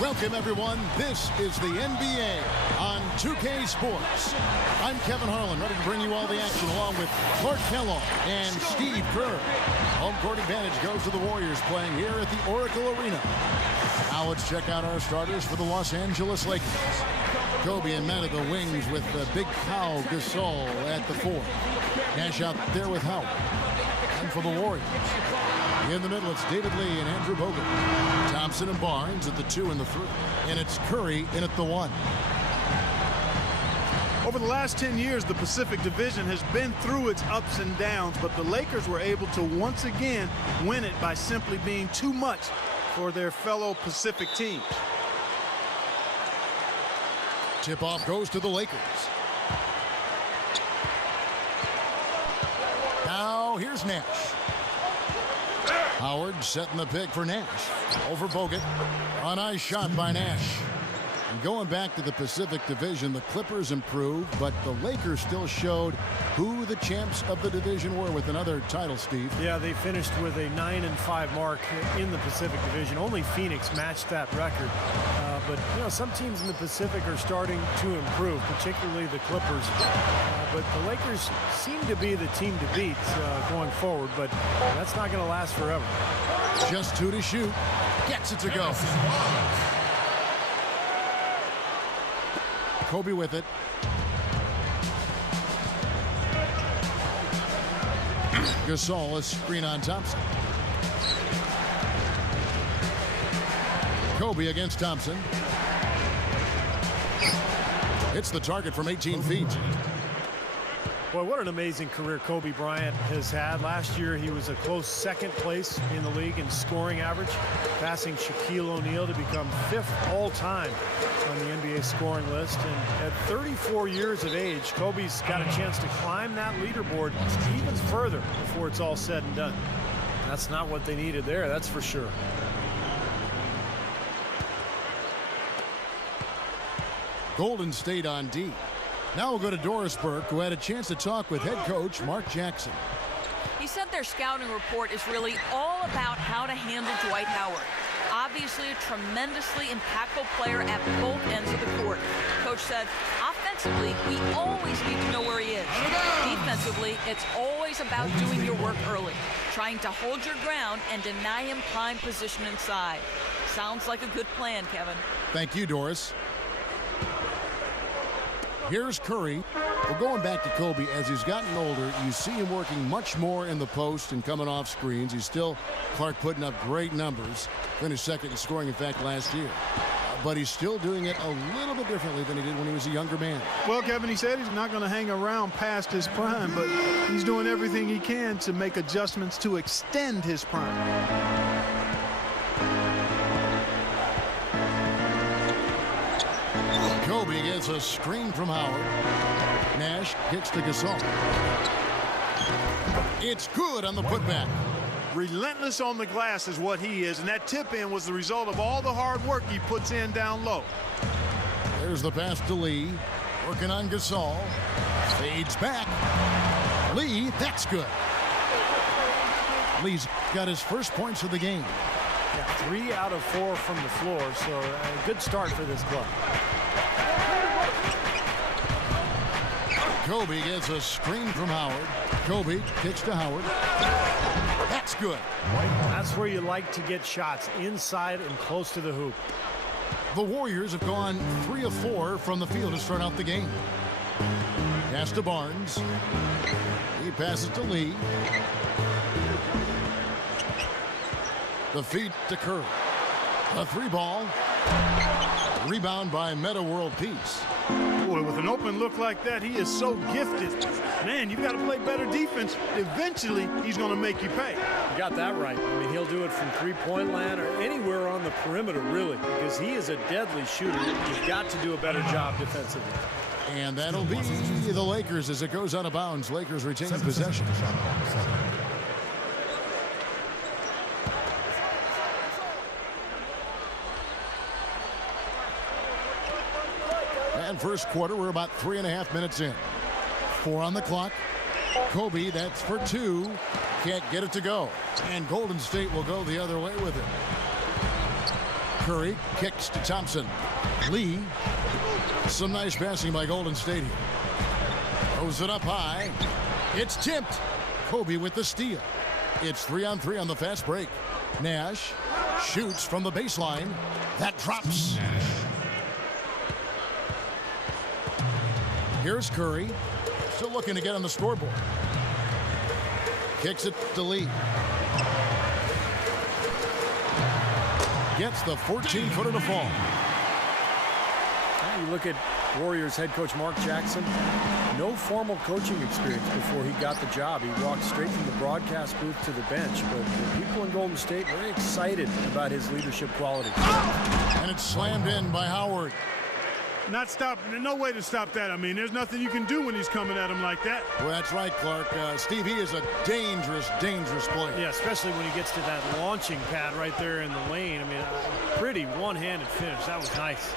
Welcome, everyone. This is the NBA on 2K Sports. I'm Kevin Harlan, ready to bring you all the action along with Clark Kellogg and Steve Kerr. Home court advantage goes to the Warriors playing here at the Oracle Arena. Now let's check out our starters for the Los Angeles Lakers. Kobe and men at the wings with the big Pau Gasol at the 4. Nash out there with Howard. And for the Warriors, in the middle, it's David Lee and Andrew Bogut. Thompson and Barnes at the 2 and the 3. And it's Curry in at the 1. Over the last 10 years, the Pacific Division has been through its ups and downs, but the Lakers were able to once again win it by simply being too much for their fellow Pacific teams. Tip-off goes to the Lakers. Now here's Nash. Howard setting the pick for Nash. Over Bogut. A nice shot by Nash. And going back to the Pacific Division, the Clippers improved, but the Lakers still showed who the champs of the division were with another title, Steve. Yeah, they finished with a 9-5 mark in the Pacific Division. Only Phoenix matched that record. But, you know, some teams in the Pacific are starting to improve, particularly the Clippers. But the Lakers seem to be the team to beat going forward, but that's not going to last forever. Just 2 to shoot. Gets it to go. Kobe with it. Gasol, a screen on Thompson. Kobe against Thompson. Hits the target from 18 feet. Boy, what an amazing career Kobe Bryant has had. Last year, he was a close second place in the league in scoring average, passing Shaquille O'Neal to become 5th all-time on the NBA scoring list. And at 34 years of age, Kobe's got a chance to climb that leaderboard even further before it's all said and done. That's not what they needed there, that's for sure. Golden State on D. Now we'll go to Doris Burke, who had a chance to talk with head coach Mark Jackson. He said their scouting report is really all about how to handle Dwight Howard. Obviously a tremendously impactful player at both ends of the court. Coach said, offensively, we always need to know where he is. Defensively, it's always about doing your work early, trying to hold your ground and deny him prime position inside. Sounds like a good plan, Kevin. Thank you, Doris. Here's Curry. Well, going back to Kobe, as he's gotten older, you see him working much more in the post and coming off screens. He's still, Clark, putting up great numbers. Finished second in scoring, in fact, last year. But he's still doing it a little bit differently than he did when he was a younger man. Well, Kevin, he said he's not going to hang around past his prime, but he's doing everything he can to make adjustments to extend his prime. Kobe gets a screen from Howard. Nash kicks to Gasol. It's good on the putback. Relentless on the glass is what he is, and that tip-in was the result of all the hard work he puts in down low. There's the pass to Lee. Working on Gasol. Fades back. Lee, that's good. Lee's got his first points of the game. Yeah, 3 out of 4 from the floor, so a good start for this club. Kobe gets a screen from Howard. Kobe kicks to Howard. That's good. That's where you like to get shots, inside and close to the hoop. The Warriors have gone 3 of 4 from the field to start out the game. Pass to Barnes. He passes to Lee. The feed to Curry. A 3-ball. Rebound by Meta World Peace. Boy, with an open look like that, he is so gifted. Man, you've got to play better defense. Eventually, he's going to make you pay. You got that right. I mean, he'll do it from three-point land or anywhere on the perimeter, really, because he is a deadly shooter. You've got to do a better job defensively. And that'll be the Lakers as it goes out of bounds. Lakers retain possession. And first quarter, we're about 3.5 minutes in. 4 on the clock. Kobe, that's for 2. Can't get it to go. And Golden State will go the other way with it. Curry kicks to Thompson. Lee. Some nice passing by Golden State here. Throws it up high. It's tipped. Kobe with the steal. It's 3-on-3 on the fast break. Nash shoots from the baseline. That drops. Here's Curry. Still looking to get on the scoreboard. Kicks it to Lee. Gets the 14-footer to fall. You look at Warriors head coach Mark Jackson. No formal coaching experience before he got the job. He walked straight from the broadcast booth to the bench. But the people in Golden State very excited about his leadership quality. And it's slammed in by Howard. Not stop. There's no way to stop that. I mean, there's nothing you can do when he's coming at him like that. Well, that's right, Clark. Steve, he is a dangerous, dangerous player. Yeah, especially when he gets to that launching pad right there in the lane. I mean, pretty one-handed finish. That was nice.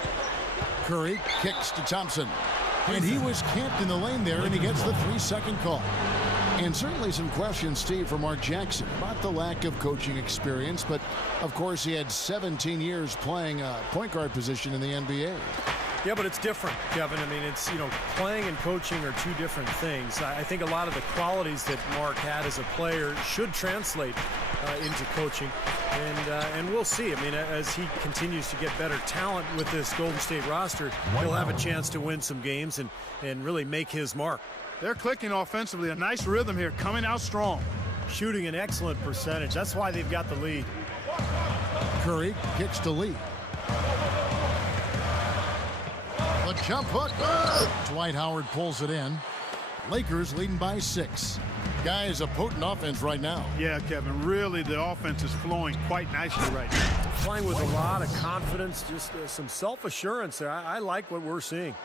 Curry kicks to Thompson. And he was camped in the lane there, and he gets the 3-second call. And certainly some questions, Steve, for Mark Jackson about the lack of coaching experience. But, of course, he had 17 years playing a point guard position in the NBA. Yeah, but it's different, Kevin. I mean, it's, playing and coaching are two different things. I think a lot of the qualities that Mark had as a player should translate into coaching. And we'll see. I mean, as he continues to get better talent with this Golden State roster, he'll have a chance to win some games and really make his mark. They're clicking offensively. A nice rhythm here, coming out strong. Shooting an excellent percentage. That's why they've got the lead. Curry kicks to Lee. A jump hook. Dwight Howard pulls it in. Lakers leading by 6. Guys, a potent offense right now. Yeah, Kevin, really the offense is flowing quite nicely right now. Playing with a lot of confidence, just some self-assurance there. I like what we're seeing.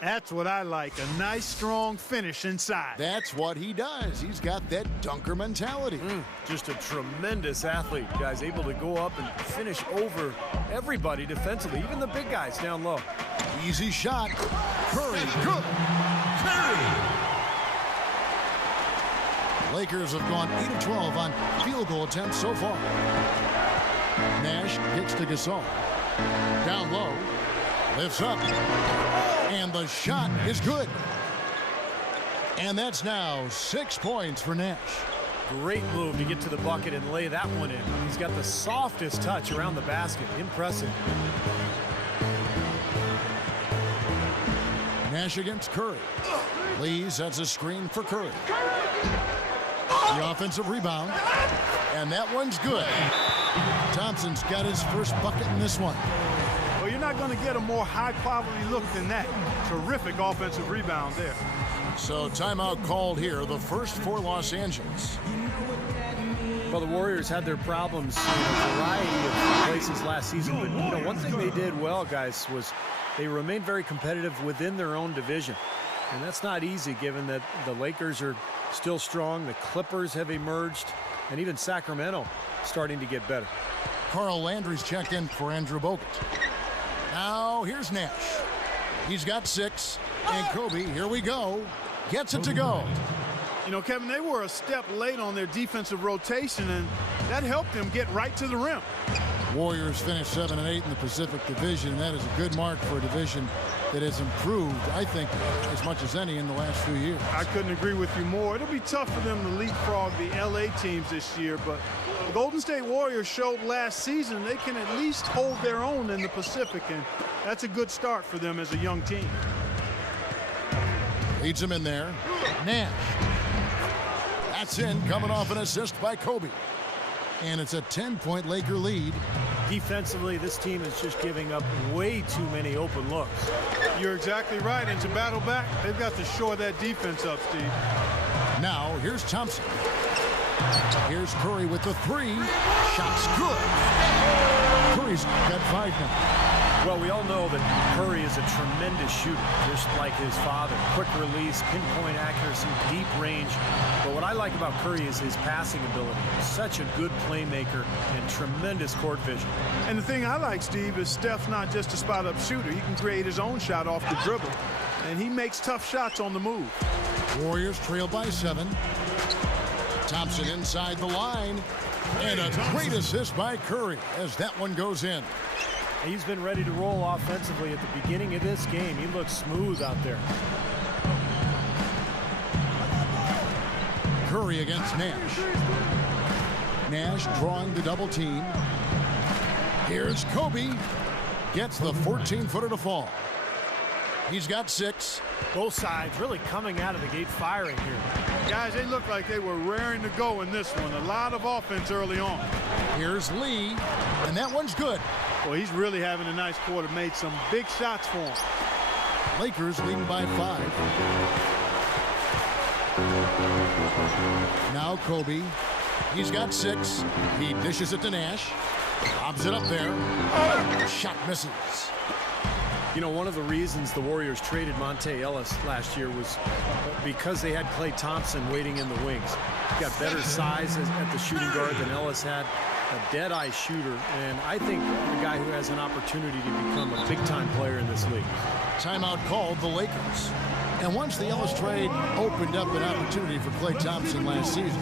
That's what I like, a nice, strong finish inside. That's what he does. He's got that dunker mentality. Just a tremendous athlete, guys, able to go up and finish over everybody defensively, even the big guys down low. Easy shot. Curry, good. Curry. Lakers have gone 8 of 12 on field goal attempts so far. Nash kicks to Gasol. Down low. Lifts up. And the shot is good. And that's now 6 points for Nash. Great move to get to the bucket and lay that one in. He's got the softest touch around the basket. Impressive. Nash against Curry. Lee sets a screen for Curry. The offensive rebound. And that one's good. Thompson's got his first bucket in this one. Well, you're not going to get a more high-quality look than that. Terrific offensive rebound there. So timeout called here, the first for Los Angeles. Well, the Warriors had their problems in a variety of places last season, but one thing they did well, guys, was they remained very competitive within their own division. And that's not easy given that the Lakers are still strong, the Clippers have emerged, and even Sacramento starting to get better. Carl Landry's checked in for Andrew Bogut. Now here's Nash. He's got 6, and Kobe, here we go, gets it to go. You know, Kevin, they were a step late on their defensive rotation, and that helped them get right to the rim. Warriors finished 7 and 8 in the Pacific Division. That is a good mark for a division that has improved, I think, as much as any in the last few years. I couldn't agree with you more. It'll be tough for them to leapfrog the LA teams this year, but the Golden State Warriors showed last season they can at least hold their own in the Pacific, and that's a good start for them as a young team. Leads him in there. Nash. That's in, coming off an assist by Kobe. And it's a 10-point Laker lead. Defensively, this team is just giving up way too many open looks. You're exactly right. And to battle back, they've got to shore that defense up, Steve. Now, here's Thompson. Here's Curry with the 3. Shot's good. Curry's got 5 now. Well, we all know that Curry is a tremendous shooter, just like his father. Quick release, pinpoint accuracy, deep range. But what I like about Curry is his passing ability. Such a good playmaker and tremendous court vision. And the thing I like, Steve, is Steph's not just a spot-up shooter. He can create his own shot off the dribble. And he makes tough shots on the move. Warriors trail by 7. Thompson inside the line. And a great assist by Curry as that one goes in. He's been ready to roll offensively at the beginning of this game. He looks smooth out there. Curry against Nash. Nash drawing the double team. Here's Kobe. Gets the 14-footer to fall. He's got 6. Both sides really coming out of the gate firing here. Guys, they look like they were raring to go in this one. A lot of offense early on. Here's Lee, and that one's good. Well, he's really having a nice quarter. Made some big shots for him. Lakers leading by 5. Now Kobe. He's got 6. He dishes it to Nash. Lobs it up there. Shot misses. You know, one of the reasons the Warriors traded Monte Ellis last year was because they had Klay Thompson waiting in the wings. He got better size at the shooting guard than Ellis had. A dead-eye shooter, and I think a guy who has an opportunity to become a big-time player in this league. Timeout called the Lakers. And once the Ellis trade opened up an opportunity for Klay Thompson last season,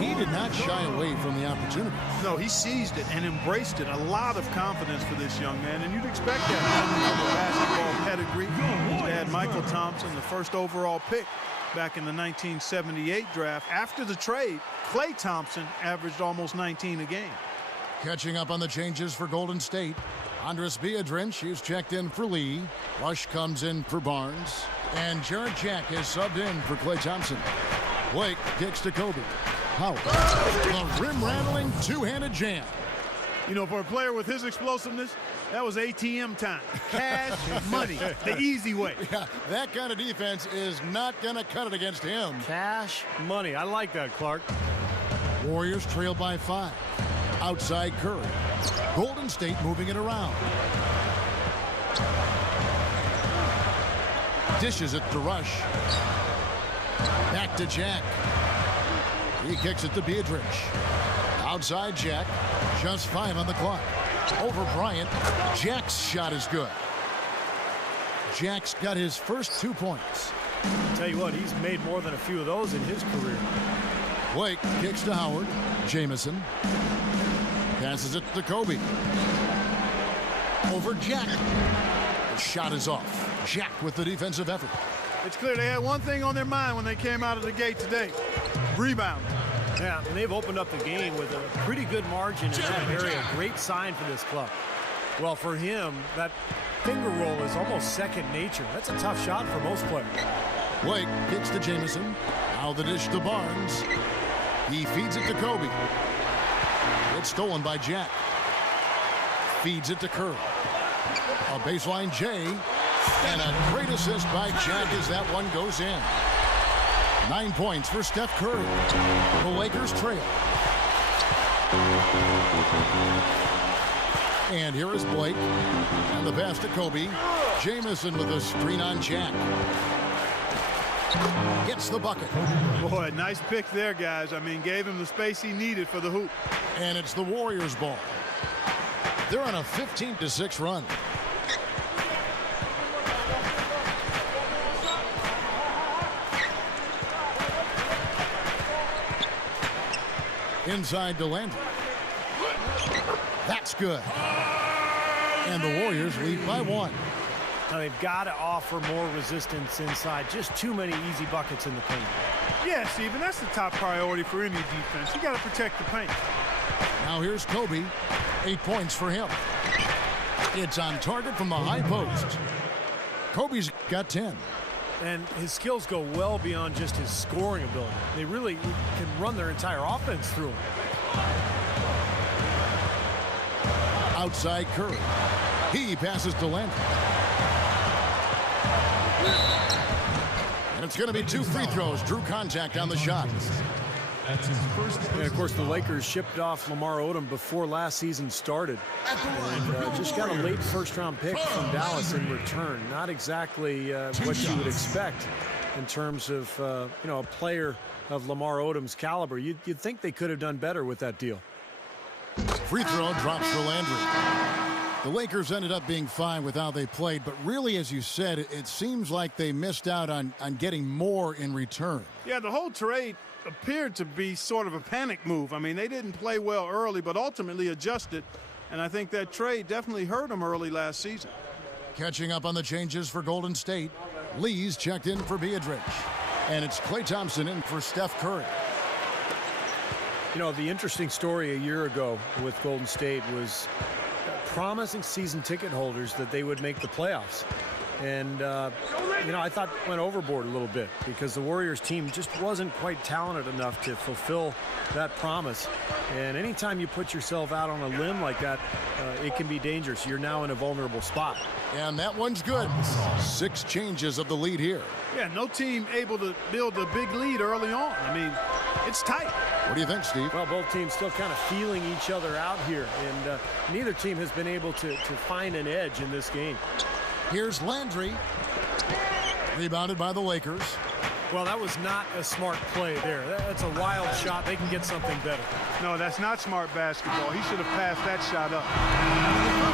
he did not shy away from the opportunity. No, he seized it and embraced it. A lot of confidence for this young man, and you'd expect that from the basketball pedigree. His dad, Michael Thompson, the first overall pick back in the 1978 draft. After the trade, Klay Thompson averaged almost 19 a game. Catching up on the changes for Golden State. Andres Biedrins is checked in for Lee. Rush comes in for Barnes. And Jarrett Jack is subbed in for Klay Thompson. Blake kicks to Kobe. Howard. The rim-rattling two-handed jam. You know, for a player with his explosiveness, that was ATM time. Cash money, the easy way. Yeah, that kind of defense is not going to cut it against him. Cash money. I like that, Clark. Warriors trail by 5. Outside Curry. Golden State moving it around. Dishes it to Rush. Back to Jack. He kicks it to Biedrins. Outside Jack. Just 5 on the clock. Over Bryant. Jack's shot is good. Jack's got his first 2 points. I'll tell you what, he's made more than a few of those in his career. Blake kicks to Howard. Jamison. Passes it to Kobe. Over Jack. The shot is off. Jack with the defensive effort. It's clear they had one thing on their mind when they came out of the gate today. Rebound. Yeah, and they've opened up the game with a pretty good margin in that area. Great sign for this club. Well, for him, that finger roll is almost second nature. That's a tough shot for most players. Blake kicks to Jamison. Now the dish to Barnes. He feeds it to Kobe. It's stolen by Jack. Feeds it to Curry. A baseline J. And a great assist by Jack as that one goes in. 9 points for Steph Curry. The Lakers trail. And here is Blake. And the pass to Kobe. Jamison with a screen on Jack. Gets the bucket. Boy, nice pick there, guys. I mean, gave him the space he needed for the hoop. And it's the Warriors' ball. They're on a 15-6 run. Inside to Landry. That's good. And the Warriors lead by 1. Now they've got to offer more resistance inside. Just too many easy buckets in the paint. Yeah, Steven, that's the top priority for any defense. You got to protect the paint. Now here's Kobe. 8 points for him. It's on target from the high post. Kobe's got 10. And his skills go well beyond just his scoring ability. They really can run their entire offense through him. Outside Curry. He passes to Landry. And it's going to be 2 free throws. Drew contact on the shot. That's his first. And of course, the Lakers shipped off Lamar Odom before last season started. And just got a late first-round pick from Dallas in return. Not exactly what you would expect in terms of, a player of Lamar Odom's caliber. You'd think they could have done better with that deal. Free throw drops for Landry. The Lakers ended up being fine with how they played, but really, as you said, it seems like they missed out on getting more in return. Yeah, the whole trade appeared to be sort of a panic move. I mean, they didn't play well early, but ultimately adjusted. And I think that trade definitely hurt them early last season. Catching up on the changes for Golden State, Lee's checked in for Biedrins. And it's Klay Thompson in for Steph Curry. You know, the interesting story a year ago with Golden State was promising season ticket holders that they would make the playoffs. And, you know, I thought went overboard a little bit because the Warriors team just wasn't quite talented enough to fulfill that promise. And anytime you put yourself out on a limb like that, it can be dangerous. You're now in a vulnerable spot. And that one's good. 6 changes of the lead here. Yeah, no team able to build a big lead early on. I mean, it's tight. What do you think, Steve? Well, both teams still kind of feeling each other out here. And neither team has been able to find an edge in this game. Here's Landry. Rebounded by the Lakers. Well, that was not a smart play there. That's a wild shot. They can get something better. No, that's not smart basketball. He should have passed that shot up.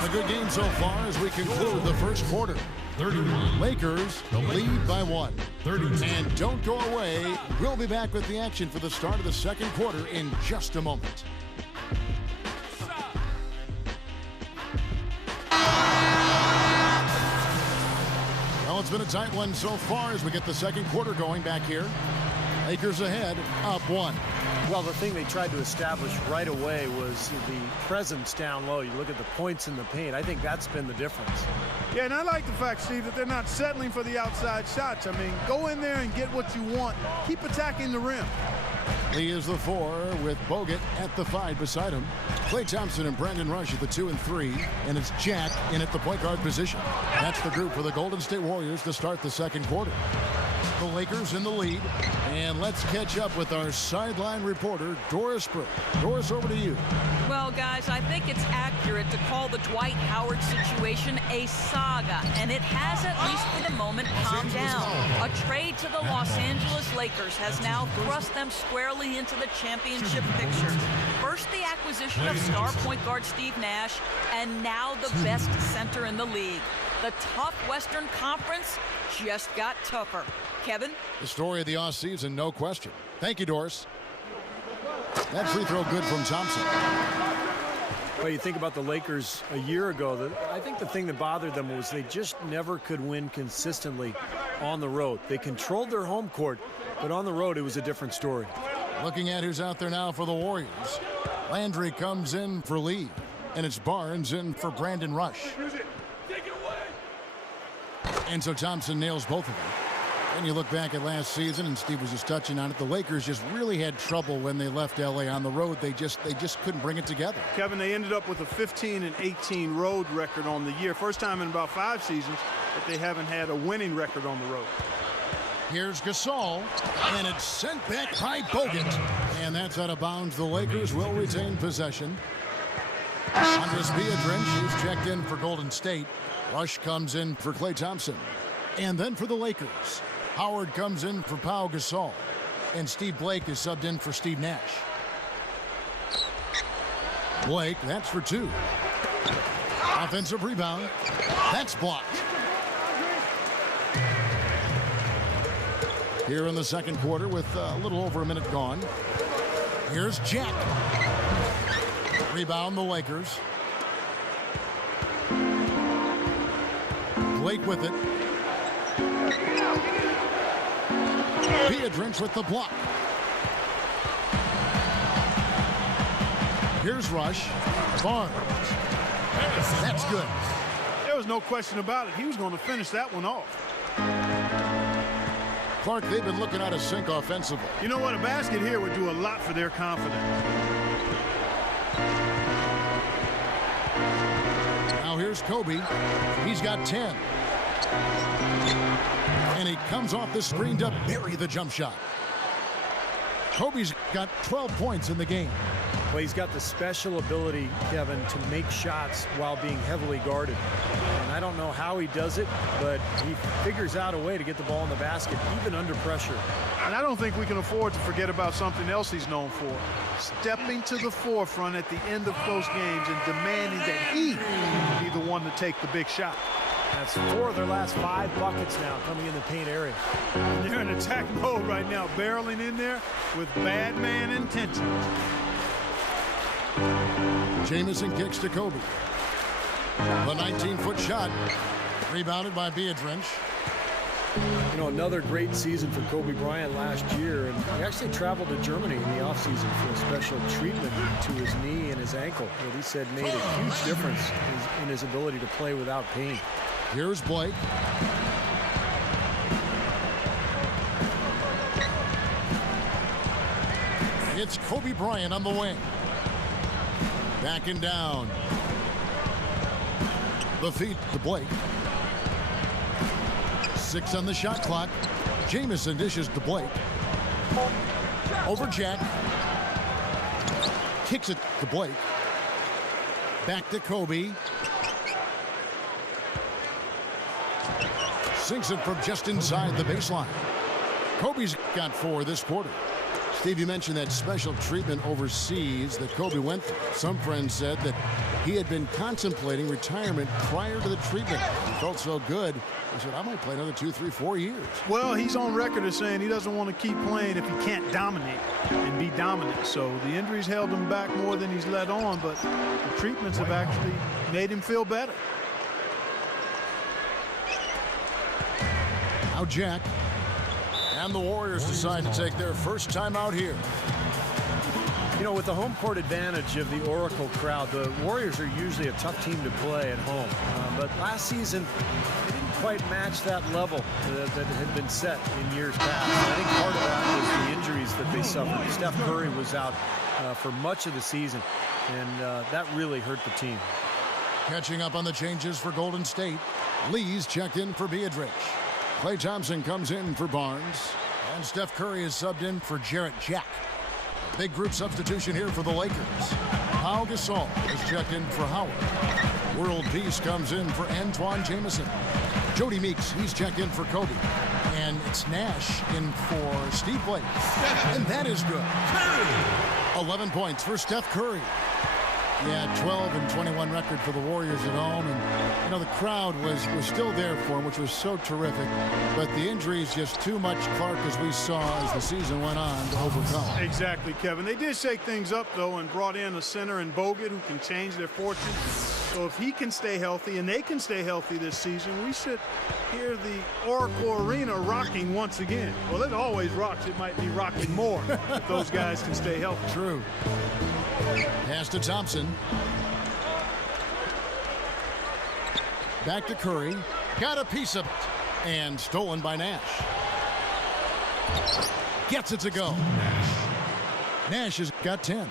A good game so far as we conclude the first quarter. 31. Lakers lead by 1. 32. And don't go away. We'll be back with the action for the start of the second quarter in just a moment. Well, it's been a tight one so far as we get the second quarter going back here. Lakers ahead, up 1. Well, the thing they tried to establish right away was the presence down low. You look at the points in the paint. I think that's been the difference. Yeah, and I like the fact, Steve, that they're not settling for the outside shots. I mean, go in there and get what you want. Keep attacking the rim. Lee is the 4 with Bogut at the 5 beside him. Klay Thompson and Brandon Rush at the 2 and 3. And it's Jack in at the point guard position. That's the group for the Golden State Warriors to start the second quarter. The Lakers in the lead. And let's catch up with our sideline reporter, Doris Burke. Doris, over to you. Well, guys, I think it's accurate to call the Dwight Howard situation a saga, and it has, at least for the moment, calmed down. A trade to the Los Angeles Lakers has now thrust them squarely into the championship picture. First, the acquisition of star point guard Steve Nash, and now the best center in the league. The tough Western Conference just got tougher. Kevin? The story of the offseason, no question. Thank you, Doris. That free throw good from Thompson. Well, you think about the Lakers a year ago, I think the thing that bothered them was they just never could win consistently on the road. They controlled their home court, but on the road it was a different story. Looking at who's out there now for the Warriors. Landry comes in for Lee, and it's Barnes in for Brandon Rush. And so Thompson nails both of them. And you look back at last season, and Steve was just touching on it, the Lakers just really had trouble when they left L.A. on the road. They just couldn't bring it together. Kevin, they ended up with a 15-18 road record on the year. First time in about 5 seasons that they haven't had a winning record on the road. Here's Gasol, and it's sent back by Bogut. And that's out of bounds. The Lakers will retain possession. Andres Biedrins, who's checked in for Golden State. Rush comes in for Klay Thompson. And then for the Lakers, Howard comes in for Pau Gasol. And Steve Blake is subbed in for Steve Nash. Blake, that's for 2. Offensive rebound. That's blocked. Here in the second quarter with a little over a minute gone. Here's Jack. Rebound the Lakers. Blake with it. Biedrins with the block. Here's Rush. Barnes. That's good. There was no question about it. He was going to finish that one off. Clark, they've been looking out of sync offensively. You know what? A basket here would do a lot for their confidence. Now here's Kobe. He's got 10. And he comes off the screen to bury the jump shot. Kobe's got 12 points in the game. Well, he's got the special ability, Kevin, to make shots while being heavily guarded. And I don't know how he does it, but he figures out a way to get the ball in the basket, even under pressure. And I don't think we can afford to forget about something else he's known for. Stepping to the forefront at the end of close games and demanding that he be the one to take the big shot. That's 4 of their last 5 buckets now coming in the paint area. And they're in attack mode right now, barreling in there with bad man intentions. Jamison kicks to Kobe. The 19-foot shot rebounded by Biedrins. You know, another great season for Kobe Bryant last year, and he actually traveled to Germany in the offseason for a special treatment to his knee and his ankle that he said made a huge difference in his ability to play without pain. Here's Blake. It's Kobe Bryant on the wing. Backing down. The feed to Blake. 6 on the shot clock. Jamison dishes to Blake. Over Jack. Kicks it to Blake. Back to Kobe. Sinks it from just inside the baseline. Kobe's got 4 this quarter. Steve, you mentioned that special treatment overseas that Kobe went through. Some friends said that he had been contemplating retirement prior to the treatment. He felt so good, he said, I might play another 2, 3, 4 years. Well, he's on record as saying he doesn't want to keep playing if he can't dominate and be dominant. So the injuries held him back more than he's let on, but the treatments have actually made him feel better. Now Jack. And the Warriors decide to take their first time out here. You know, with the home court advantage of the Oracle crowd, the Warriors are usually a tough team to play at home. But last season, they didn't quite match that level that had been set in years past. And I think part of that was the injuries that they suffered. Steph Curry was out for much of the season, and that really hurt the team. Catching up on the changes for Golden State. Lee's checked in for Biedrins. Klay Thompson comes in for Barnes. And Steph Curry is subbed in for Jarrett Jack. Big group substitution here for the Lakers. Pau Gasol is checked in for Howard. World Peace comes in for Antoine Jamison. Jody Meeks, he's checked in for Kobe. And it's Nash in for Steve Blake. And that is good. 11 points for Steph Curry. Yeah, 12 and 21 record for the Warriors at home. And, you know, the crowd was still there for him, which was so terrific. But the injuries, just too much Clark, as we saw as the season went on, to overcome. Exactly, Kevin. They did shake things up, though, and brought in a center in Bogut who can change their fortune. So if he can stay healthy and they can stay healthy this season, we should hear the Oracle Arena rocking once again. Well, it always rocks. It might be rocking more if those guys can stay healthy. True. Pass to Thompson. Back to Curry. Got a piece of it. And stolen by Nash. Gets it to go. Nash has got 10.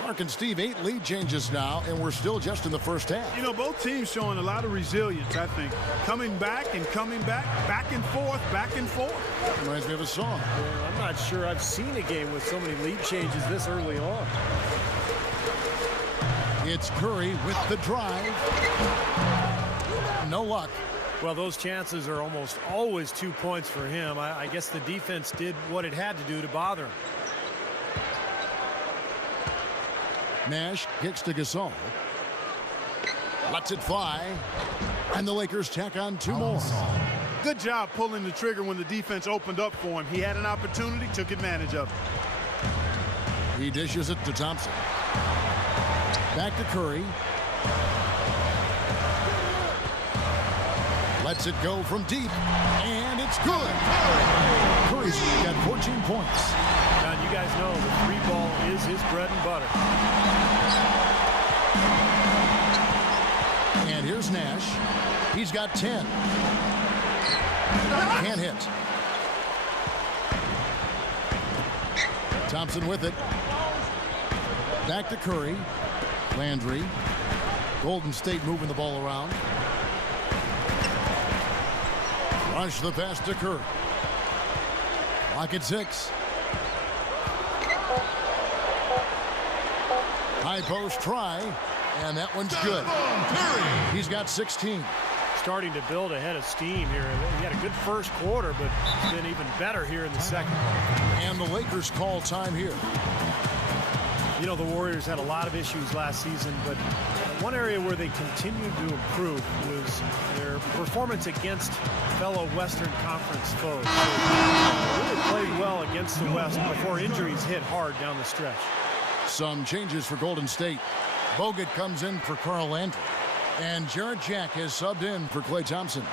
Clark and Steve, 8 lead changes now, and we're still just in the first half. You know, both teams showing a lot of resilience, I think. Coming back, back and forth, back and forth. Reminds me of a song. Well, I'm not sure I've seen a game with so many lead changes this early on. It's Curry with the drive. No luck. Well, those chances are almost always 2 points for him. I guess the defense did what it had to do to bother him. Nash kicks to Gasol. Lets it fly. And the Lakers tack on 2 more. Good job pulling the trigger when the defense opened up for him. He had an opportunity, took advantage of it. He dishes it to Thompson. Back to Curry. Lets it go from deep. And it's good. Curry's got 14 points. Now, you guys know the 3-ball is his bread and butter. And here's Nash. He's got 10. Can't hit. Thompson with it. Back to Curry. Landry. Golden State moving the ball around. Rush the pass to Curry. Clock at 6. High post try, and that one's good. He's got 16. Starting to build a head of steam here. He had a good first quarter, but it's been even better here in the second. And the Lakers call time here. You know, the Warriors had a lot of issues last season, but one area where they continued to improve was their performance against fellow Western Conference foes. They really played well against the West before injuries hit hard down the stretch. Some changes for Golden State. Bogut comes in for Carl Landry. And Jarrett Jack has subbed in for Klay Thompson.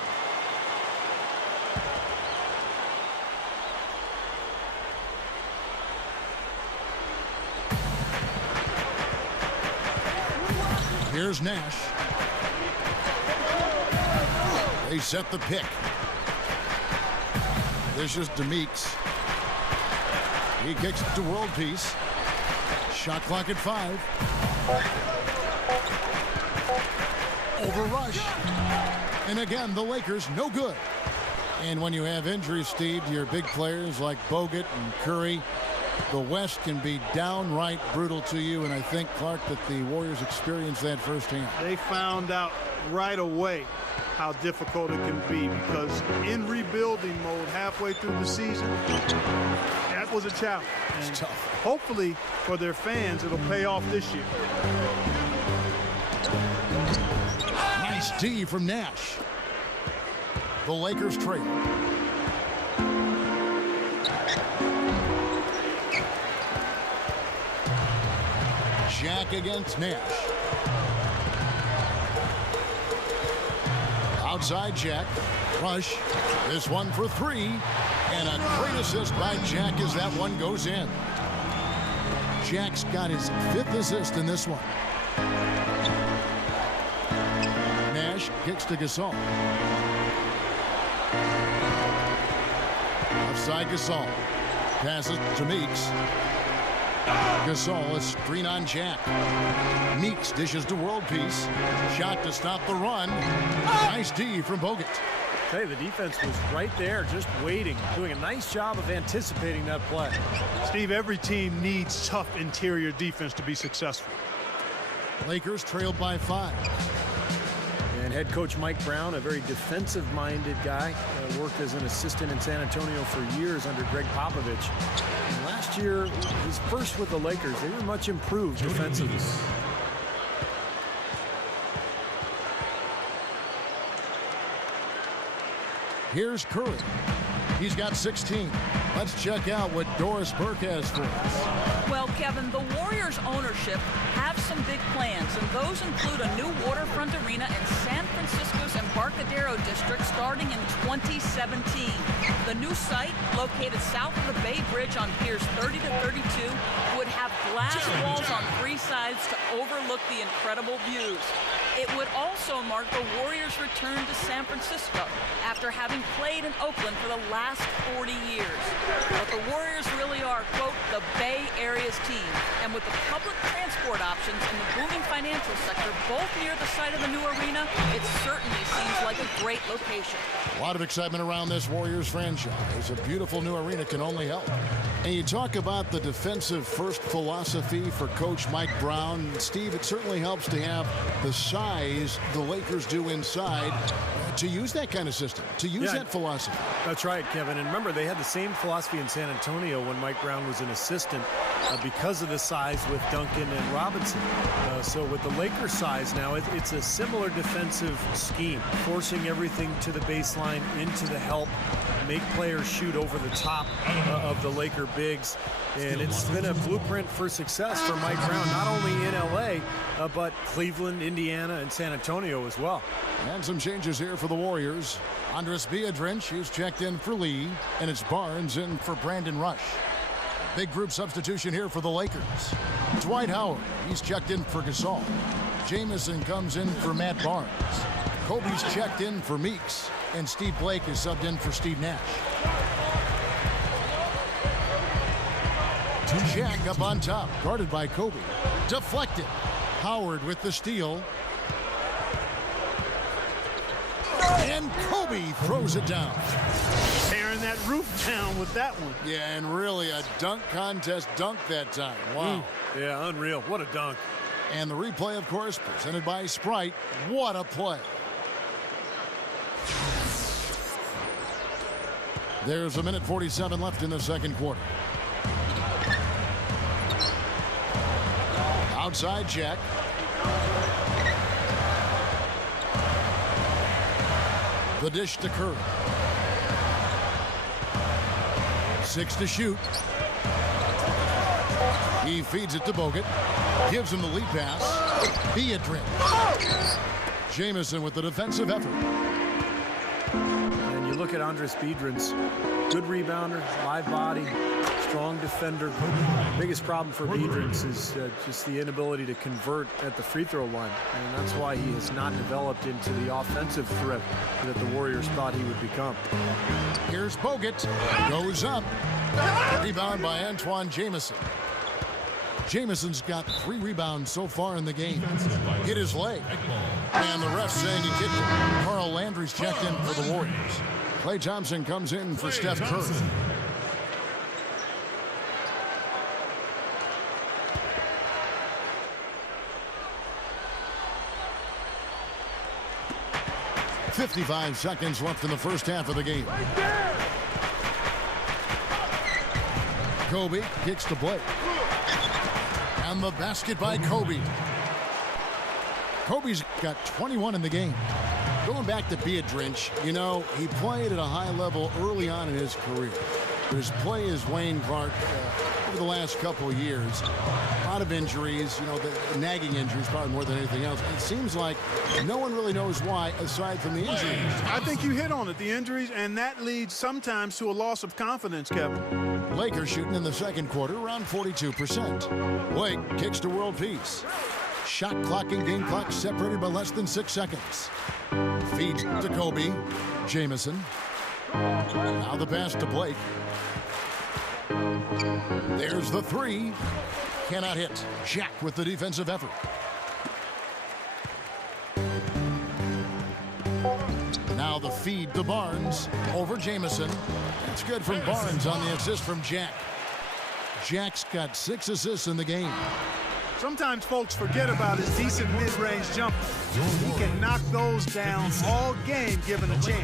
Here's Nash. They set the pick. This is Demeeks. He kicks it to World Peace. Shot clock at 5. Over rush. And again, the Lakers no good. And when you have injuries, Steve, to your big players like Bogut and Curry, the West can be downright brutal to you. And I think, Clark, that the Warriors experienced that firsthand. They found out right away how difficult it can be, because in rebuilding mode halfway through the season, that was a challenge. And it's tough. Hopefully for their fans, it'll pay off this year. Nice D from Nash. The Lakers trail. Jack against Nash. Outside Jack. Rush. This one for 3. And a great assist by Jack as that one goes in. Jack's got his 5th assist in this one. Nash kicks to Gasol. Offside Gasol. Passes to Meeks. Gasol, a screen on Jack. Meeks dishes to World Peace. Shot to stop the run. Nice D from Bogut. Hey, the defense was right there, just waiting, doing a nice job of anticipating that play. Steve, every team needs tough interior defense to be successful. Lakers trailed by 5. And head coach Mike Brown, a very defensive-minded guy, worked as an assistant in San Antonio for years under Greg Popovich. And last year, his first with the Lakers, they were much improved defensively. Here's Curry. He's got 16. Let's check out what Doris Burke has for us. Well, Kevin, the Warriors ownership have some big plans, and those include a new waterfront arena in San Francisco's Embarcadero district starting in 2017. The new site, located south of the Bay Bridge on Piers 30 to 32, would have glass walls on 3 sides to overlook the incredible views. It would also mark the Warriors' return to San Francisco after having played in Oakland for the last 40 years. But the Warriors really are, quote, the Bay Area's team. And with the public transport options and the booming financial sector both near the site of the new arena, it certainly seems like a great location. A lot of excitement around this Warriors franchise. A beautiful new arena can only help. And you talk about the defensive first philosophy for Coach Mike Brown. Steve, it certainly helps to have the size the Lakers do inside to use that kind of system, to use that philosophy. That's right, Kevin. And remember, they had the same philosophy in San Antonio when Mike Brown was an assistant because of the size with Duncan and Robinson. So with the Lakers size now, it's a similar defensive scheme, forcing everything to the baseline, into the help, make players shoot over the top of the Laker bigs. And it's been a blueprint for success for Mike Brown, not only in L.A., but Cleveland, Indiana, and San Antonio as well. And some changes here for the Warriors. Andres Biedrins, who's checked in for Lee, and it's Barnes in for Brandon Rush. Big group substitution here for the Lakers. Dwight Howard, he's checked in for Gasol. Jamison comes in for Matt Barnes. Kobe's checked in for Meeks, and Steve Blake is subbed in for Steve Nash. Jack up on top, guarded by Kobe. Deflected. Howard with the steal. And Kobe throws it down. Tearing that roof down with that one. Yeah, and really a dunk contest dunk that time. Wow. Yeah, unreal. What a dunk. And the replay, of course, presented by Sprite. What a play. There's 1:47 left in the second quarter. Outside Jack. The dish to Kerr. 6 to shoot. He feeds it to Bogut. Gives him the lead pass. Biedrins. Jamison with the defensive effort. And you look at Andris Biedrins, good rebounder, live body, strong defender. Biggest problem for Biedrins is just the inability to convert at the free throw line. And that's why he has not developed into the offensive threat that the Warriors thought he would become. Here's Bogut. Goes up. Rebound by Antoine Jamison. Jamison's got 3 rebounds so far in the game. Hit his leg. And the ref saying he kicked him. Carl Landry's checked in for the Warriors. Klay Thompson comes in for Steph Curry. 55 seconds left in the first half of the game. Kobe kicks to Blake. And the basket by Kobe. Kobe's got 21 in the game. Going back to Biedrins, you know, he played at a high level early on in his career. But his play has waned, Clark, over the last couple of years. A lot of injuries, you know, the nagging injuries probably more than anything else. It seems like no one really knows why aside from the injuries. I think you hit on it, the injuries, and that leads sometimes to a loss of confidence, Kevin. Lakers shooting in the second quarter around 42%. Blake kicks to world peace. Shot clock and game clock separated by less than 6 seconds. Feeds to Kobe. Jamison. Now the pass to Blake. There's the 3. Cannot hit. Jack with the defensive effort. Now the feed to Barnes over Jamison. That's good from Barnes on the assist from Jack. Jack's got 6 assists in the game. Sometimes folks forget about his decent mid-range jumper. He can knock those down all game given a chance.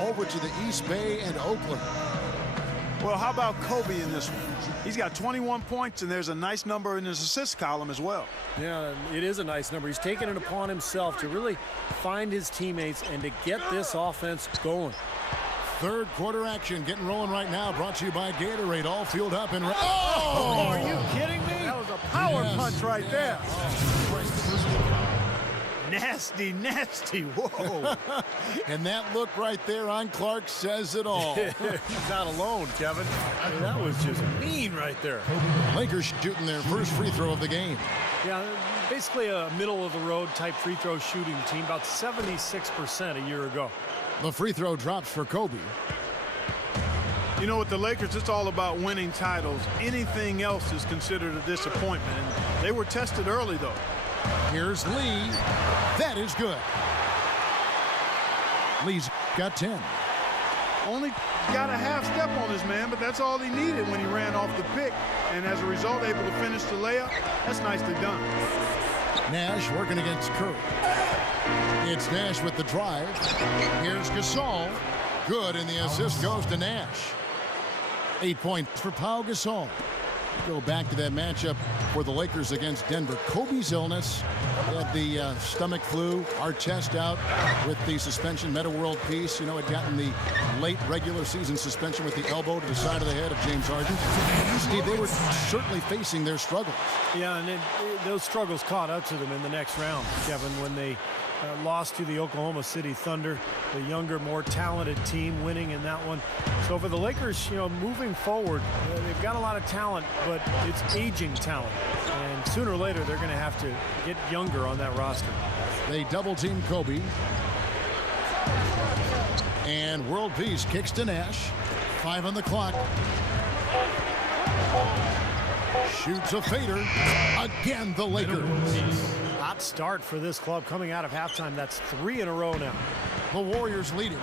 Over to the East Bay and Oakland. Well, how about Kobe in this one? He's got 21 points, and there's a nice number in his assist column as well. Yeah, it is a nice number. He's taken it upon himself to really find his teammates and to get this offense going. Third quarter action getting rolling right now. Brought to you by Gatorade. All fueled up and are you kidding me? That was a power punch right there. Nasty, nasty. Whoa. And that look right there on Clark says it all. He's not alone, Kevin. I mean, that was just mean right there. Lakers shooting their first free throw of the game. Yeah, basically a middle-of-the-road type free throw shooting team, about 76% a year ago. The free throw drops for Kobe. You know, with the Lakers, it's all about winning titles. Anything else is considered a disappointment. And they were tested early, though. Here's Lee. That is good. Lee's got 10. Only got a half step on his man, but that's all he needed when he ran off the pick. And as a result, able to finish the layup. That's nicely done. Nash working against Curry. It's Nash with the drive. Here's Gasol. Good, and the assist goes to Nash. 8 points for Pau Gasol. Go back to that matchup for the Lakers against Denver. Kobe's illness, he had the stomach flu, Artest out with the suspension. Metta World Peace, you know, had gotten the late regular season suspension with the elbow to the side of the head of James Harden. Steve, they were certainly facing their struggles. Yeah, and those struggles caught up to them in the next round, Kevin, when they lost to the Oklahoma City Thunder, the younger, more talented team winning in that one. So for the Lakers, you know, moving forward, they've got a lot of talent, but it's aging talent. And sooner or later, they're going to have to get younger on that roster. They double-team Kobe. And World Peace kicks to Nash. 5 on the clock. Shoots a fader. Again, the Lakers. Hot start for this club coming out of halftime. That's 3 in a row now. The Warriors leading.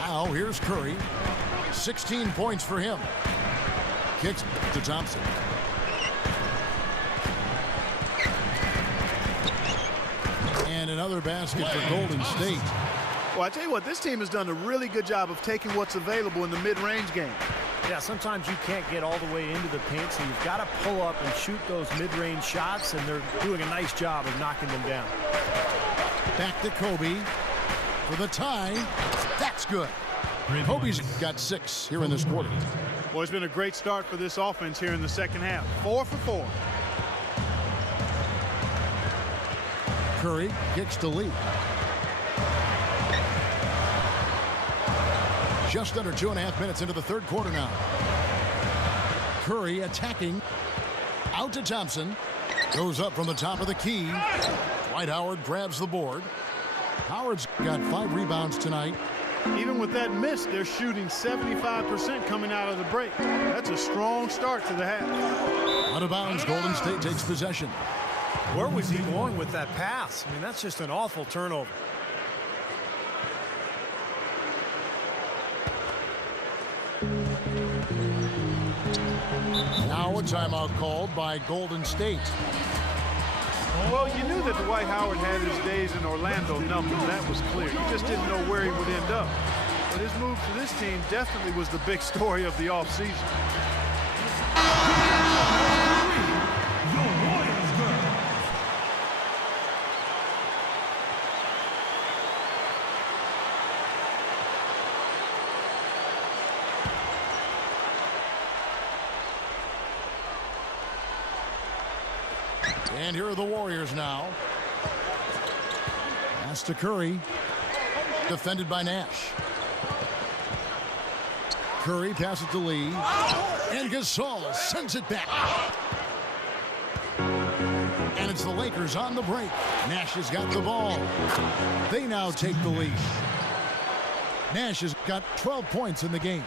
Now here's Curry. 16 points for him. Kicks to Thompson. And another basket for Golden State. Well, I tell you what, this team has done a really good job of taking what's available in the mid-range game. Yeah, sometimes you can't get all the way into the paint, so you've got to pull up and shoot those mid-range shots, and they're doing a nice job of knocking them down. Back to Kobe for the tie. That's good. Kobe's got 6 here in this quarter. Well, it's been a great start for this offense here in the second half. 4 for 4. Curry kicks to Lee. Just under 2.5 minutes into the third quarter now. Curry attacking. Out to Thompson. Goes up from the top of the key. Dwight Howard grabs the board. Howard's got 5 rebounds tonight. Even with that miss, they're shooting 75% coming out of the break. That's a strong start to the half. Out of bounds, Golden State takes possession. Where was he going with that pass? I mean, that's just an awful turnover. Now a timeout called by Golden State. Well, you knew that Dwight Howard had his days in Orlando numbered. That was clear. You just didn't know where he would end up. But his move to this team definitely was the big story of the offseason. And here are the Warriors now. Pass to Curry. Defended by Nash. Curry passes to Lee. And Gasol sends it back. And it's the Lakers on the break. Nash has got the ball. They now take the lead. Nash has got 12 points in the game.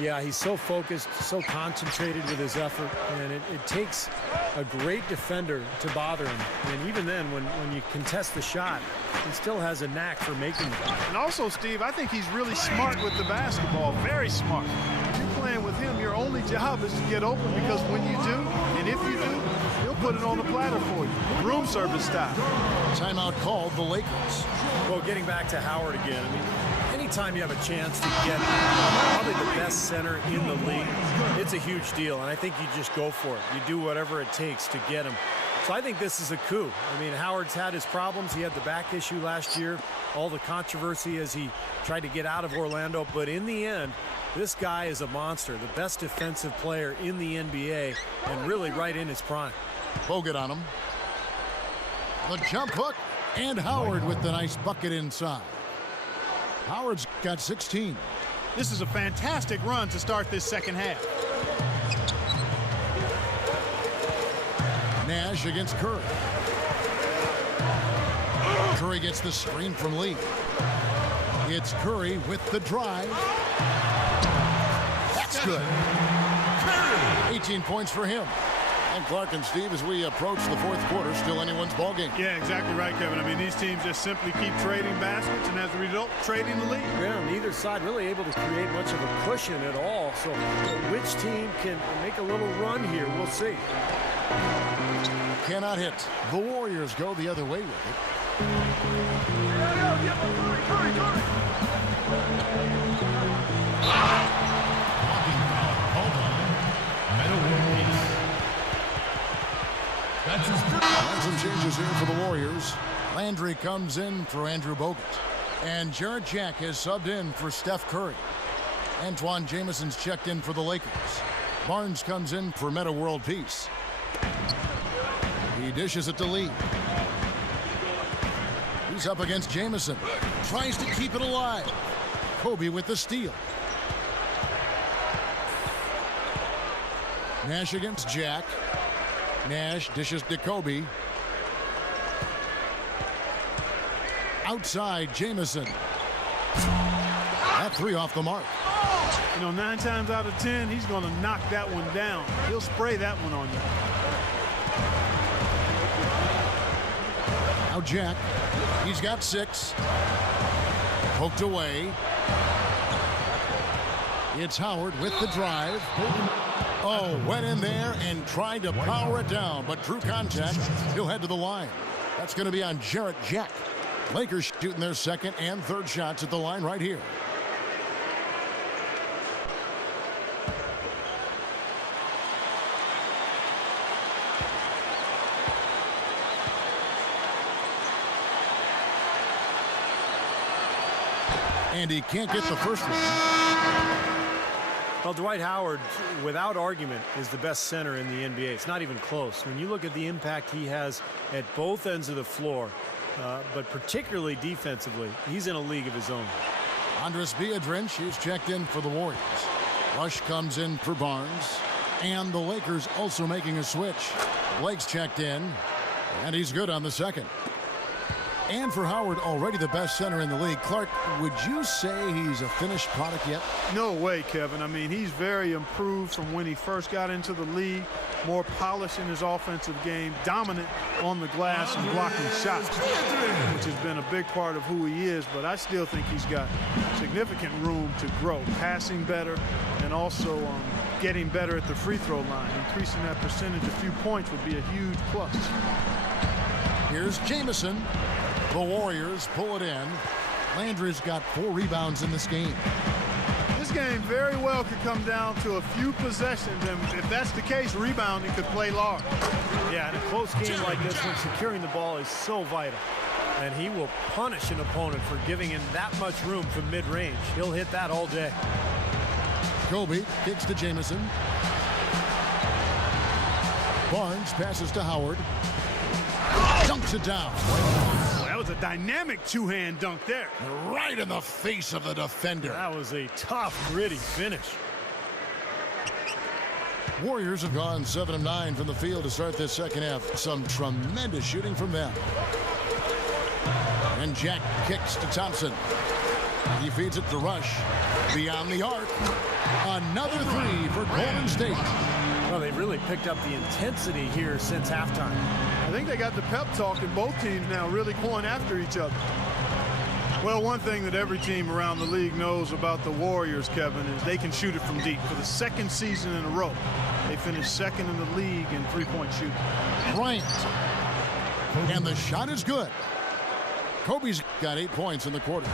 Yeah, he's so focused, so concentrated with his effort, and it takes a great defender to bother him. And even then, when you contest the shot, he still has a knack for making them. And also, Steve, I think he's really smart with the basketball, very smart. If you're playing with him, your only job is to get open, because when you do, and if you do, he'll put it on the platter for you, room service style. Timeout called the Lakers. Well, getting back to Howard again, I mean, anytime you have a chance to get probably the best center in the league, it's a huge deal, and I think you just go for it. You do whatever it takes to get him. So I think this is a coup. I mean, Howard's had his problems. He had the back issue last year, all the controversy as he tried to get out of Orlando, but in the end, this guy is a monster, the best defensive player in the NBA, and really right in his prime. Bogut on him. The jump hook, and Howard with the nice bucket inside. Howard's got 16. This is a fantastic run to start this second half. Nash against Curry. Curry gets the screen from Lee. It's Curry with the drive. That's good. 18 points for him. And Clark and Steve, as we approach the fourth quarter, still anyone's ball game. Yeah, exactly right, Kevin. I mean, these teams just simply keep trading baskets, and as a result, trading the lead. Yeah, neither side really able to create much of a cushion at all. So which team can make a little run here, we'll see. Cannot hit. The Warriors go the other way with it. That's his first. And some changes here for the Warriors. Landry comes in for Andrew Bogut. And Jarrett Jack has subbed in for Steph Curry. Antoine Jameson's checked in for the Lakers. Barnes comes in for Metta World Peace. He dishes it to Lee. He's up against Jameson. Tries to keep it alive. Kobe with the steal. Nash against Jack. Nash dishes to Kobe. Outside, Jameson. That three off the mark. You know, 9 times out of 10, he's going to knock that one down. He'll spray that one on you. Now Jack. He's got 6. Poked away. It's Howard with the drive. Oh, went in there and tried to power it down, but through contact, he'll head to the line. That's going to be on Jarrett Jack. Lakers shooting their second and third shots at the line right here. And he can't get the first one. Well, Dwight Howard, without argument, is the best center in the NBA. It's not even close. When you look at the impact he has at both ends of the floor, but particularly defensively, he's in a league of his own. Andres Biedrins, he's checked in for the Warriors. Rush comes in for Barnes. And the Lakers also making a switch. Blake's checked in, and he's good on the second. And for Howard, already the best center in the league. Clark, would you say he's a finished product yet? No way, Kevin. I mean, he's very improved from when he first got into the league. More polish in his offensive game, dominant on the glass and blocking shots, which has been a big part of who he is. But I still think he's got significant room to grow, passing better and also getting better at the free throw line. Increasing that percentage a few points would be a huge plus. Here's Jameson. The Warriors pull it in. Landry's got 4 rebounds in this game. This game very well could come down to a few possessions, and if that's the case, rebounding could play large. Yeah, in a close game like this, when securing the ball is so vital, and he will punish an opponent for giving him that much room from mid-range. He'll hit that all day. Kobe kicks to Jameson. Barnes passes to Howard. Dunks it down. That was a dynamic two-hand dunk there. Right in the face of the defender. That was a tough, gritty finish. Warriors have gone 7 of 9 from the field to start this second half. Some tremendous shooting from them. And Jack kicks to Thompson. He feeds it to Rush. Beyond the arc. Another 3 for Golden State. Well, they've really picked up the intensity here since halftime. I think they got the pep talk in both teams now, really going after each other. Well, one thing that every team around the league knows about the Warriors, Kevin, is they can shoot it from deep. For the second season in a row, they finished second in the league in three-point shooting. Bryant. And the shot is good. Kobe's got 8 points in the quarter.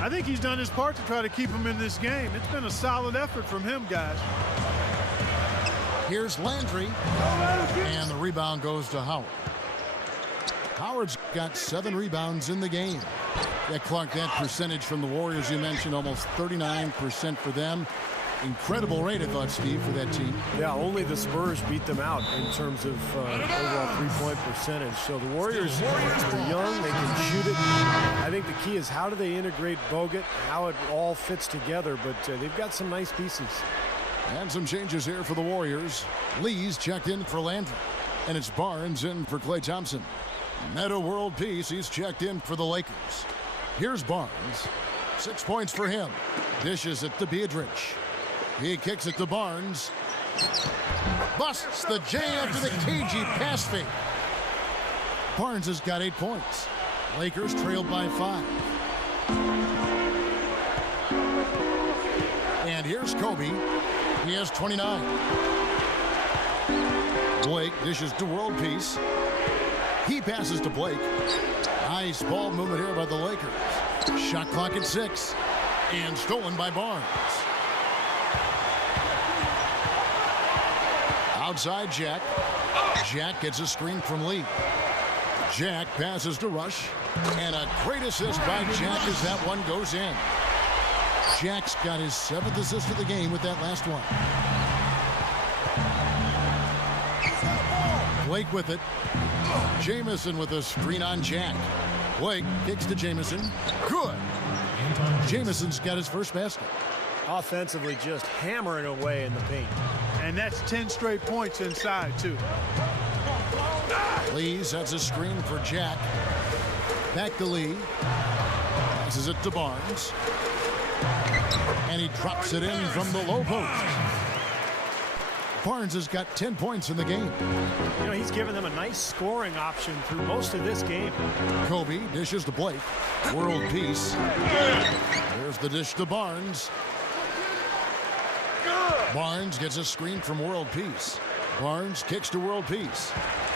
I think he's done his part to try to keep him in this game. It's been a solid effort from him, guys. Here's Landry. And the rebound goes to Howard. Howard's got 7 rebounds in the game. Yeah, Clark, that percentage from the Warriors you mentioned, almost 39% for them. Incredible rate, I thought, Steve, for that team. Yeah, only the Spurs beat them out in terms of overall three-point percentage. So the Warriors are young. They can shoot it. I think the key is how do they integrate Bogut, how it all fits together. But they've got some nice pieces. And some changes here for the Warriors. Lee's checked in for Landry. And it's Barnes in for Klay Thompson. Metta World Peace, he's checked in for the Lakers. Here's Barnes. 6 points for him. Dishes it to Biedrins. He kicks it to Barnes. Busts the J after the cagey pass fake. Barnes has got 8 points. Lakers trailed by 5. And here's Kobe. He has 29. Blake dishes to World Peace. He passes to Blake. Nice ball movement here by the Lakers. Shot clock at 6. And stolen by Barnes. outside Jack. Jack gets a screen from Lee. Jack passes to Rush. And a great assist by Jack as that one goes in. Jack's got his 7th assist of the game with that last one. Blake with it. Jamison with a screen on Jack. Blake kicks to Jamison. Good. Jamison's got his first basket. Offensively, just hammering away in the paint. And that's 10 straight points inside, too. Lee sets a screen for Jack. Back to Lee. Passes it to Barnes. And he drops it in from the low post. Barnes has got 10 points in the game. You know, he's given them a nice scoring option through most of this game. Kobe dishes to Blake. World peace. There's the dish to Barnes. Barnes gets a screen from World Peace. Barnes kicks to World Peace.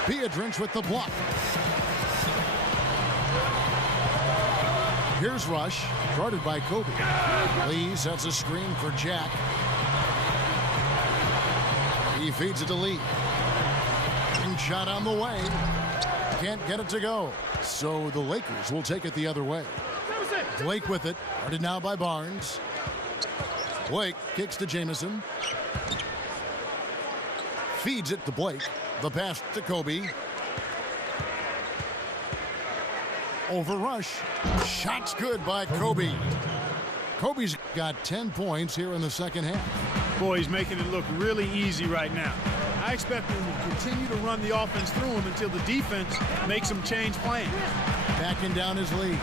Biedrins with the block. Here's Rush, guarded by Kobe. Lee sets a screen for Jack. He feeds it to Lee. Shot on the way. Can't get it to go. So the Lakers will take it the other way. Blake with it. Guarded now by Barnes. Blake kicks to Jamison. Feeds it to Blake. The pass to Kobe. Over Rush. Shot's good by Kobe. Kobe's got 10 points here in the second half. Boy, he's making it look really easy right now. I expect him to continue to run the offense through him until the defense makes him change plans. Backing down his lead.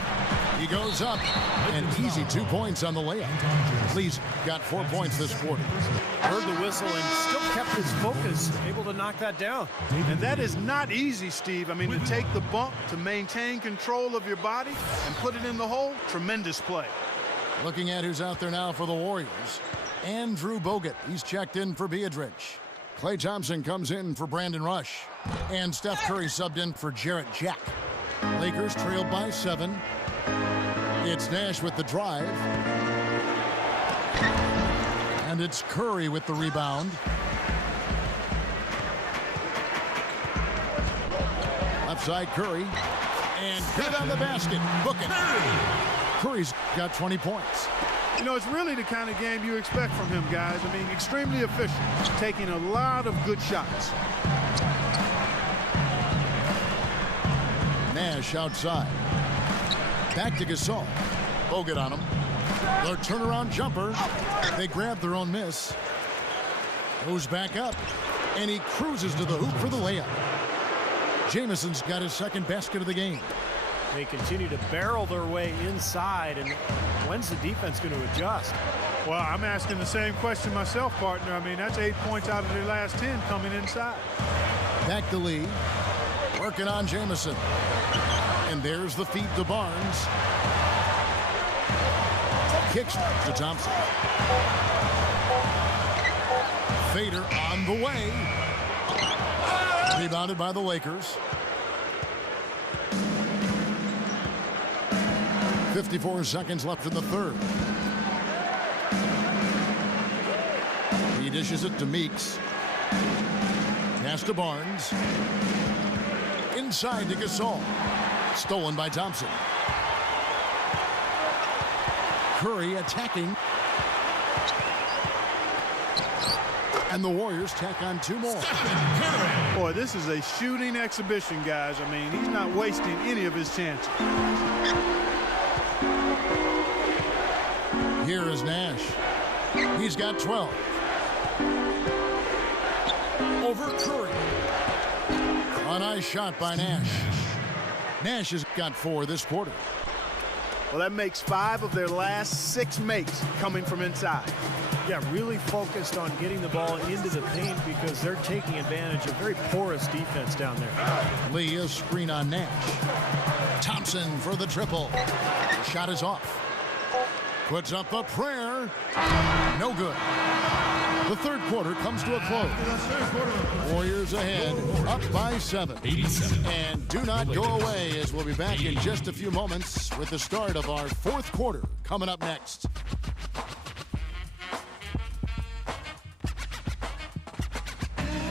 He goes up. An easy 2 points on the layup. Lee's got 4 points this quarter. Heard the whistle and still kept his focus, able to knock that down. And that is not easy, Steve. I mean, to take the bump, to maintain control of your body, and put it in the hole, tremendous play. Looking at who's out there now for the Warriors. Andrew Bogut. He's checked in for Biedrins. Klay Thompson comes in for Brandon Rush. And Steph Curry subbed in for Jarrett Jack. Lakers trailed by 7. It's Nash with the drive. And it's Curry with the rebound. Left side Curry. And good on the basket. Booking. Curry's got 20 points. You know, it's really the kind of game you expect from him, guys. I mean, extremely efficient, taking a lot of good shots. Nash outside. Back to Gasol. Bogut on him. Their turnaround jumper. They grab their own miss. Goes back up. And he cruises to the hoop for the layup. Jamison's got his second basket of the game. They continue to barrel their way inside, and when's the defense going to adjust? Well, I'm asking the same question myself, partner. I mean, that's 8 points out of their last 10 coming inside. Back to Lee. Working on Jamison. And there's the feed to Barnes. Kicks to Thompson. Fader on the way. Rebounded by the Lakers. 54 seconds left in the third. He dishes it to Meeks. Pass to Barnes. Inside to Gasol. Stolen by Thompson. Curry attacking. And the Warriors tack on 2 more. Boy, this is a shooting exhibition, guys. I mean, he's not wasting any of his chances. Here is Nash. He's got 12. Over Curry. A nice shot by Nash. Nash has got 4 this quarter. Well, that makes 5 of their last 6 makes coming from inside. Yeah, really focused on getting the ball into the paint because they're taking advantage of very porous defense down there. Lee, a screen on Nash. Thompson for the triple. Shot is off. Puts up a prayer. No good. The third quarter comes to a close. Warriors ahead, up by 7. 87. And do not go away, as we'll be back in just a few moments with the start of our fourth quarter coming up next.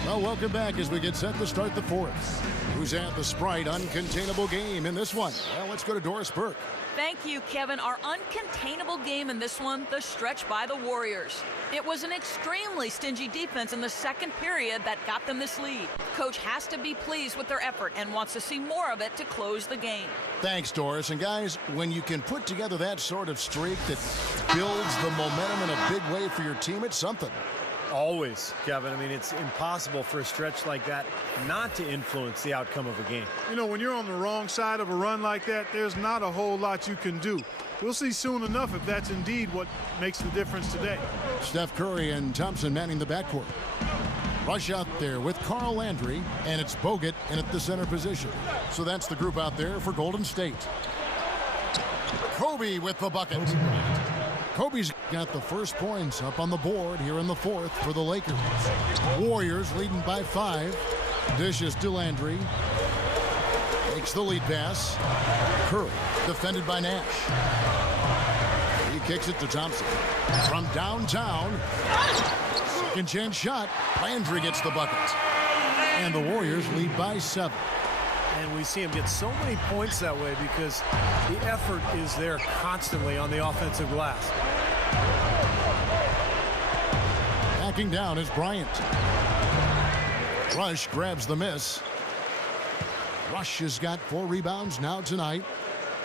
Well, welcome back as we get set to start the fourth. Who's at the Sprite uncontainable game in this one? Well, let's go to Doris Burke. Thank you, Kevin. Our uncontainable game in this one, the stretch by the Warriors. It was an extremely stingy defense in the second period that got them this lead. Coach has to be pleased with their effort and wants to see more of it to close the game. Thanks, Doris. And guys, when you can put together that sort of streak that builds the momentum in a big way for your team, it's something. Always, Kevin. I mean, it's impossible for a stretch like that not to influence the outcome of a game. You know, when you're on the wrong side of a run like that, there's not a whole lot you can do. We'll see soon enough if that's indeed what makes the difference today. Steph Curry and Thompson manning the backcourt. Rush out there with Carl Landry, and it's Bogut in at the center position. So that's the group out there for Golden State. Kobe with the bucket. Kobe's got the first points up on the board here in the fourth for the Lakers. Warriors leading by 5. Dishes to Landry. Makes the lead pass. Curry defended by Nash. He kicks it to Thompson. From downtown. Second chance shot. Landry gets the bucket. And the Warriors lead by 7. And we see him get so many points that way because the effort is there constantly on the offensive glass. Backing down is Bryant. Rush grabs the miss. Rush has got 4 rebounds now tonight.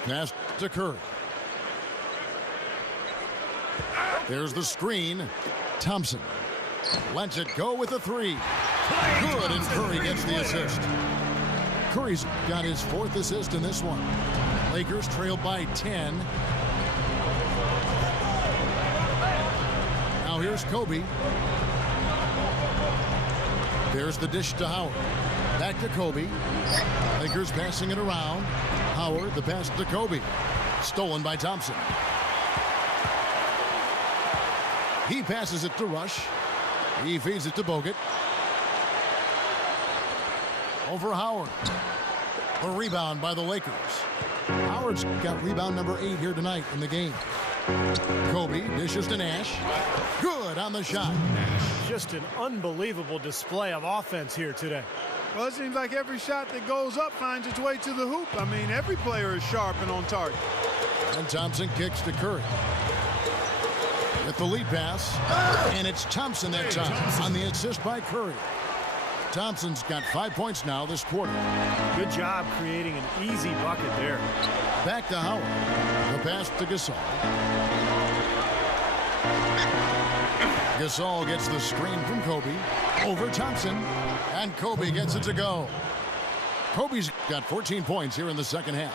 Pass to Curry. There's the screen. Thompson lets it go with a 3. Good, and Curry gets the assist. Curry's got his 4th assist in this one. Lakers trail by 10. Now here's Kobe. There's the dish to Howard. Back to Kobe. Lakers passing it around. Howard, the pass to Kobe. Stolen by Thompson. He passes it to Rush. He feeds it to Bogut. Over Howard. A rebound by the Lakers. Howard's got rebound number 8 here tonight in the game. Kobe dishes to Nash. Good on the shot. Just an unbelievable display of offense here today. Well, it seems like every shot that goes up finds its way to the hoop. I mean, every player is sharp and on target. And Thompson kicks to Curry. With the lead pass. And it's Thompson that time on the assist by Curry. Thompson's got 5 points now this quarter. Good job creating an easy bucket there. Back to Howard. The pass to Gasol. Gasol gets the screen from Kobe. Over Thompson. And Kobe gets it to go. Kobe's got 14 points here in the second half.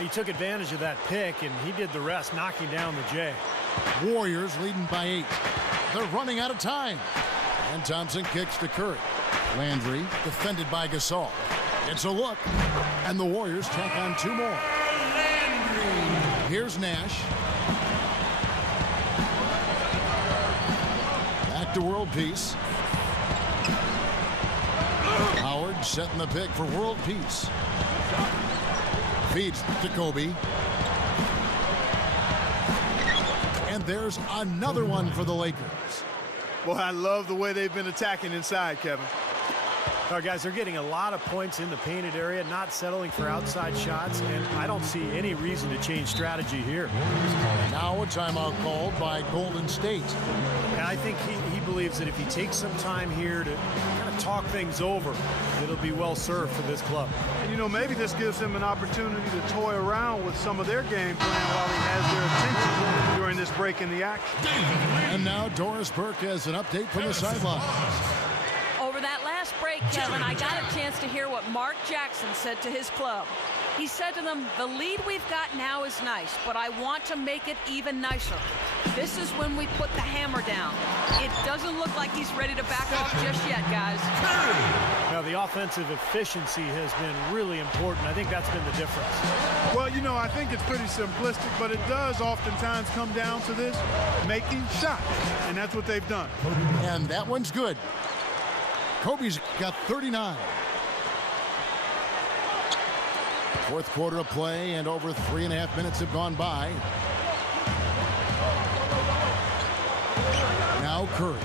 He took advantage of that pick, and he did the rest, knocking down the J. Warriors leading by 8. They're running out of time. And Thompson kicks to Curry. Landry defended by Gasol. It's a look. And the Warriors tack on 2 more. Here's Nash. Back to World Peace. Howard setting the pick for World Peace. Feeds to Kobe. And there's another one for the Lakers. Boy, I love the way they've been attacking inside, Kevin. All right, guys, they're getting a lot of points in the painted area, not settling for outside shots, and I don't see any reason to change strategy here. Now a timeout called by Golden State. And I think he believes that if he takes some time here to kind of talk things over, it'll be well served for this club. And, you know, maybe this gives him an opportunity to toy around with some of their game plan while he has their attention during this break in the action. And now Doris Burke has an update from the sidelines. Over that last break, Kevin, I got a chance to hear what Mark Jackson said to his club. He said to them, the lead we've got now is nice, but I want to make it even nicer. This is when we put the hammer down. It doesn't look like he's ready to back off just yet, guys. Now, the offensive efficiency has been really important. I think that's been the difference. Well, you know, I think it's pretty simplistic, but it does oftentimes come down to this, making shots, and that's what they've done. And that one's good. Kobe's got 39. Fourth quarter of play, and over 3.5 minutes have gone by. Now Curry.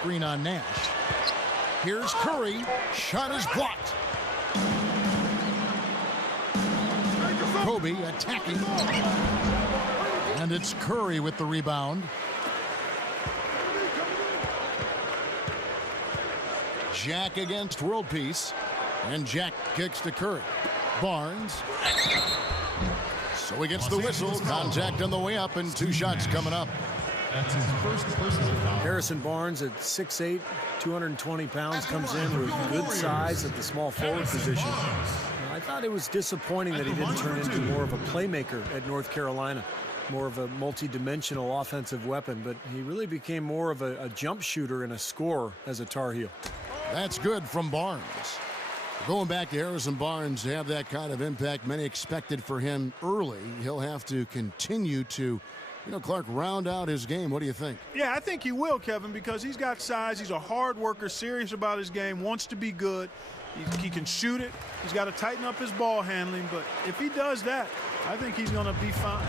screen on Nash. Here's Curry. Shot is blocked. Kobe attacking. And it's Curry with the rebound. Jack against World Peace. And Jack kicks to Curry. Barnes. So he gets the whistle. Contact on the way up and 2 shots coming up. That's his first personal foul. Harrison Barnes at 6'8", 220 pounds, comes in with good size at the small forward position. I thought it was disappointing that he didn't turn into more of a playmaker at North Carolina, more of a multi-dimensional offensive weapon, but he really became more of a jump shooter and a scorer as a Tar Heel. That's good from Barnes. Going back to Harrison Barnes to have that kind of impact many expected for him early. He'll have to continue to, Clark, round out his game. What do you think? Yeah, I think he will, Kevin, because he's got size. He's a hard worker, serious about his game, wants to be good. He can shoot it. He's got to tighten up his ball handling. But if he does that, I think he's going to be fine.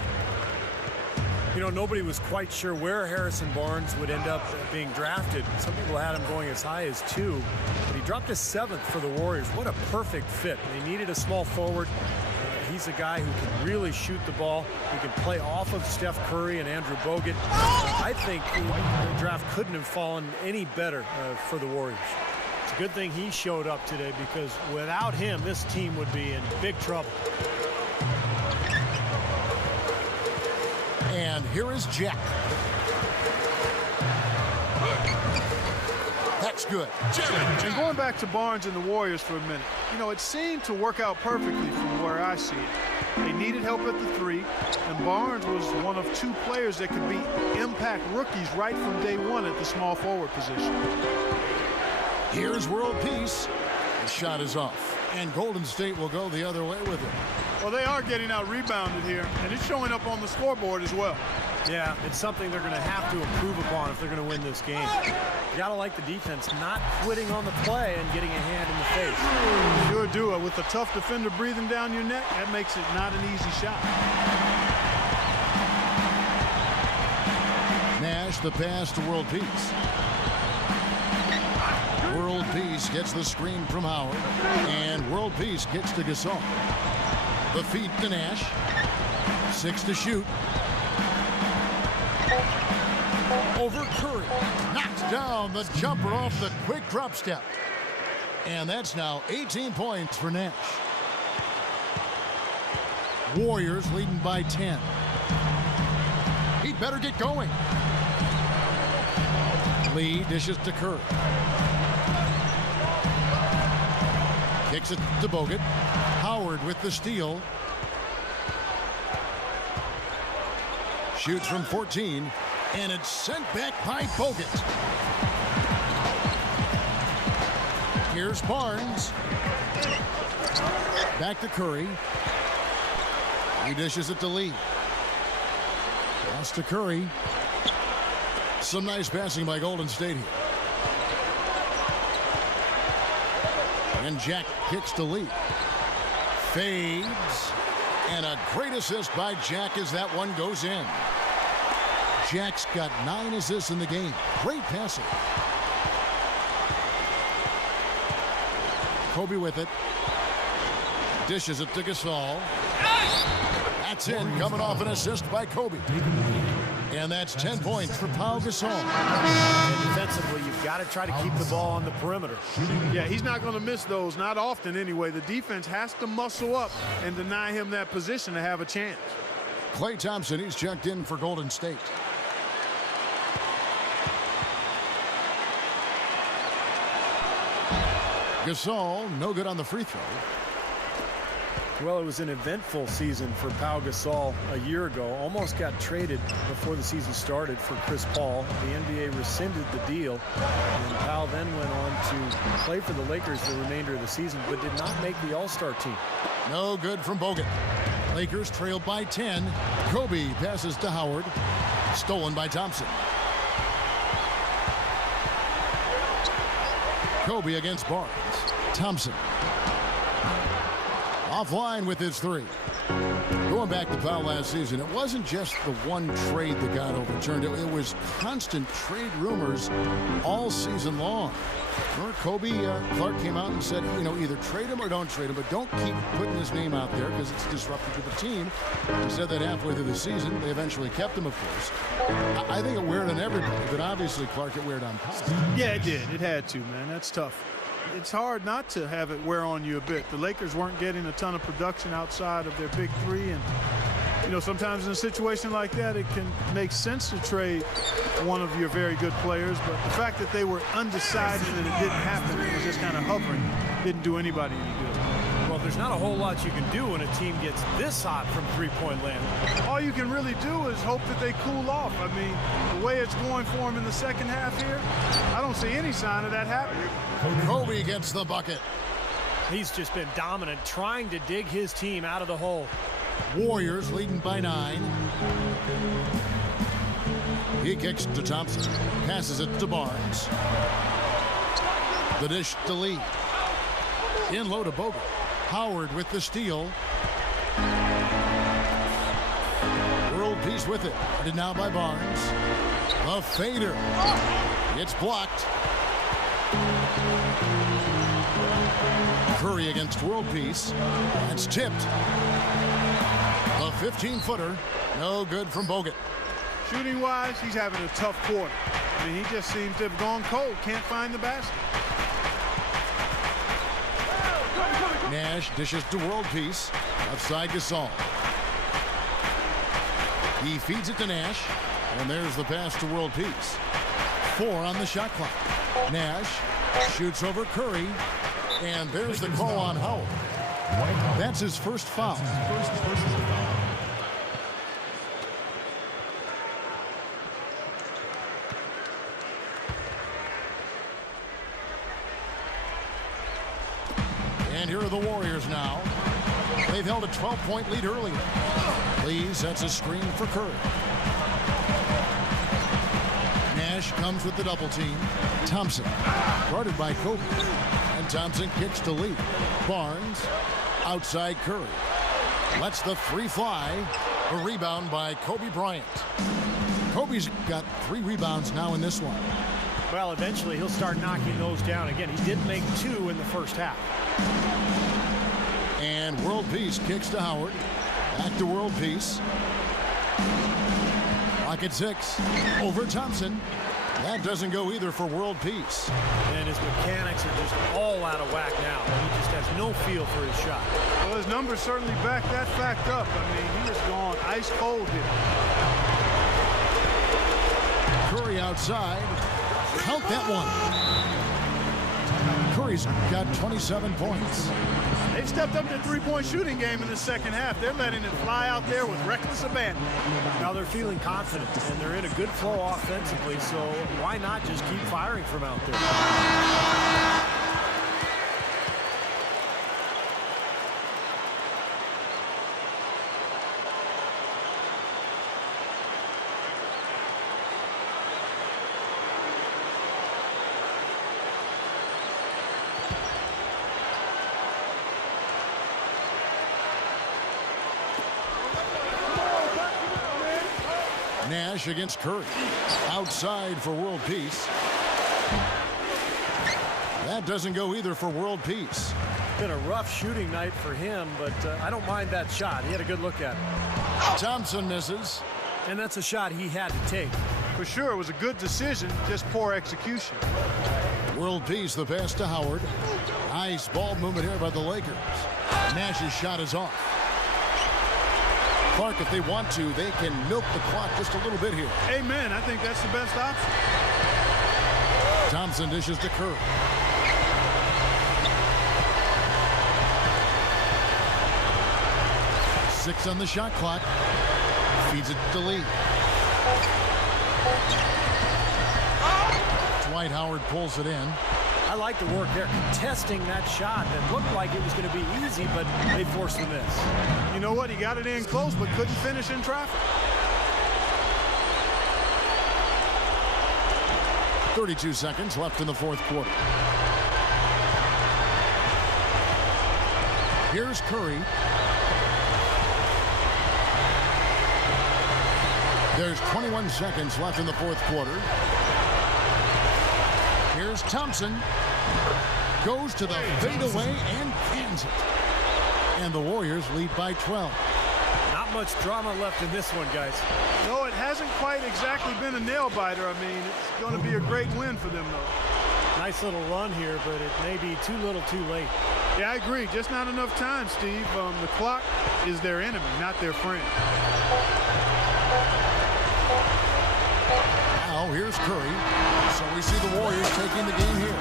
Nobody was quite sure where Harrison Barnes would end up being drafted. Some people had him going as high as 2, but he dropped to 7th for the Warriors. What a perfect fit. They needed a small forward. He's a guy who can really shoot the ball. He can play off of Steph Curry and Andrew Bogut. I think the draft couldn't have fallen any better for the Warriors. It's a good thing he showed up today, because without him, this team would be in big trouble. And here is Jack. That's good. And going back to Barnes and the Warriors for a minute, it seemed to work out perfectly from where I see it. They needed help at the 3, and Barnes was one of 2 players that could be impact rookies right from day 1 at the small forward position. Here's World Peace. The shot is off, and Golden State will go the other way with it. Well, they are getting out rebounded here, and it's showing up on the scoreboard as well. Yeah, it's something they're going to have to improve upon if they're going to win this game. You got to like the defense not quitting on the play and getting a hand in the face. Sure do. With a tough defender breathing down your neck, that makes it not an easy shot. Nash, the pass to World Peace. World Peace gets the screen from Howard, and World Peace gets to Gasol. The feed to Nash. 6 to shoot. Over Curry. Knocks down the jumper off the quick drop step. And that's now 18 points for Nash. Warriors leading by 10. He'd better get going. Lee dishes to Curry. Kicks it to Bogut. Howard with the steal. Shoots from 14, and it's sent back by Bogut. Here's Barnes. Back to Curry. He dishes it to Lee. Pass to Curry. Some nice passing by Golden State here. And Jack kicks to Lee. Fades. And a great assist by Jack as that one goes in. Jack's got 9 assists in the game. Great passing. Kobe with it. Dishes it to Gasol. That's in, coming off an assist by Kobe. And that's 10 points for Pau Gasol. And defensively, you've got to try to keep the ball on the perimeter. Yeah, he's not going to miss those, not often anyway. The defense has to muscle up and deny him that position to have a chance. Klay Thompson, he's checked in for Golden State. Gasol, no good on the free throw. Well, it was an eventful season for Pau Gasol a year ago. Almost got traded before the season started for Chris Paul. The NBA rescinded the deal, and Pau then went on to play for the Lakers the remainder of the season, but did not make the All-Star team. No good from Bogut. Lakers trailed by 10. Kobe passes to Howard. Stolen by Thompson. Kobe against Barnes. Thompson. Offline with his 3. Going Going back to Powell last season, it wasn't just the one trade that got overturned. It was constant trade rumors all season long. Remember, Kobe Clark came out and said, you know, either trade him or don't trade him, but don't keep putting his name out there because it's disruptive to the team. He said that halfway through the season. They eventually kept him, of course. I think it weared on everybody, but obviously, Clark, it weared on Powell. Yeah, it did. It had to, man. That's tough. It's hard not to have it wear on you a bit. The Lakers weren't getting a ton of production outside of their big three, and you know, sometimes in a situation like that, it can make sense to trade one of your very good players, but the fact that they were undecided and it didn't happen, it was just kind of hovering, didn't do anybody any good. Well, there's not a whole lot you can do when a team gets this hot from three-point land. All you can really do is hope that they cool off. I mean, the way it's going for them in the second half here, I don't see any sign of that happening. Kobe gets the bucket. He's just been dominant, trying to dig his team out of the hole. Warriors leading by 9. He kicks to Thompson. Passes it to Barnes. The dish to Lee. In low to Bogut. Howard with the steal. World peace with it. Guarded now by Barnes. The fader. It's blocked. Curry against world peace. It's tipped. The 15-footer. No good from Bogut. Shooting-wise, he's having a tough quarter. I mean, he just seems to have gone cold. Can't find the basket. Nash dishes to world peace. Outside Gasol. He feeds it to Nash. And there's the pass to world peace. 4 on the shot clock. Nash shoots over Curry. And there's the call on Howard. That's his first foul. First personal foul. And here are the Warriors now. They've held a 12-point lead earlier. Lee sets a screen for Curry. Nash comes with the double team. Thompson, guarded by Kobe. And Thompson kicks to Lee. Barnes, outside Curry. Lets the three fly. A rebound by Kobe Bryant. Kobe's got 3 rebounds now in this one. Well, eventually he'll start knocking those down. Again, he did make 2 in the first half. And world peace kicks to Howard. Back to world peace. Clock at 6. Over Thompson. That doesn't go either for world peace. And his mechanics are just all out of whack now. He just has no feel for his shot. Well, his numbers certainly back that fact up. I mean, he has gone ice cold here. Curry outside. Count that one. Curry's got 27 points. They've stepped up their three-point shooting game in the second half. They're letting it fly out there with reckless abandon. Now they're feeling confident, and they're in a good flow offensively, so why not just keep firing from out there? Nash against Curry. Outside for world peace. That doesn't go either for world peace. Been a rough shooting night for him, but I don't mind that shot. He had a good look at it. Thompson misses. And that's a shot he had to take. For sure, it was a good decision, just poor execution. World peace, the pass to Howard. Nice ball movement here by the Lakers. Nash's shot is off. Clark, if they want to, they can milk the clock just a little bit here. Amen. I think that's the best option. Thompson dishes to Curry. Six on the shot clock. Feeds it to Lee. Dwight Howard pulls it in. I like the work there, contesting that shot that looked like it was going to be easy, but they forced the miss. You know what? He got it in close, but couldn't finish in traffic. 32 seconds left in the fourth quarter. Here's Curry. There's 21 seconds left in the fourth quarter. Here's Thompson. Goes to the fadeaway and cans it. And the Warriors lead by 12. Not much drama left in this one, guys. No, it hasn't quite exactly been a nail-biter. I mean, it's going to be a great win for them, though. Nice little run here, but it may be too little too late. Yeah, I agree. Just not enough time, Steve. The clock is their enemy, not their friend. Now here's Curry. So we see the Warriors taking the game here.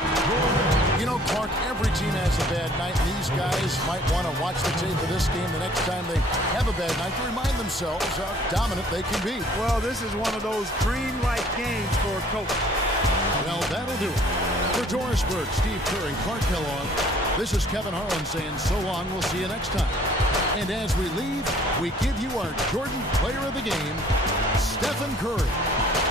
You know, Clark, every team has a bad night. And these guys might want to watch the tape of this game the next time they have a bad night to remind themselves how dominant they can be. Well, this is one of those dream-like games for a coach. Well, that'll do it. For Doris Burke, Steve Kerr, and Clark Kellogg, this is Kevin Harlan saying so long. We'll see you next time. And as we leave, we give you our Jordan Player of the Game, Stephen Curry.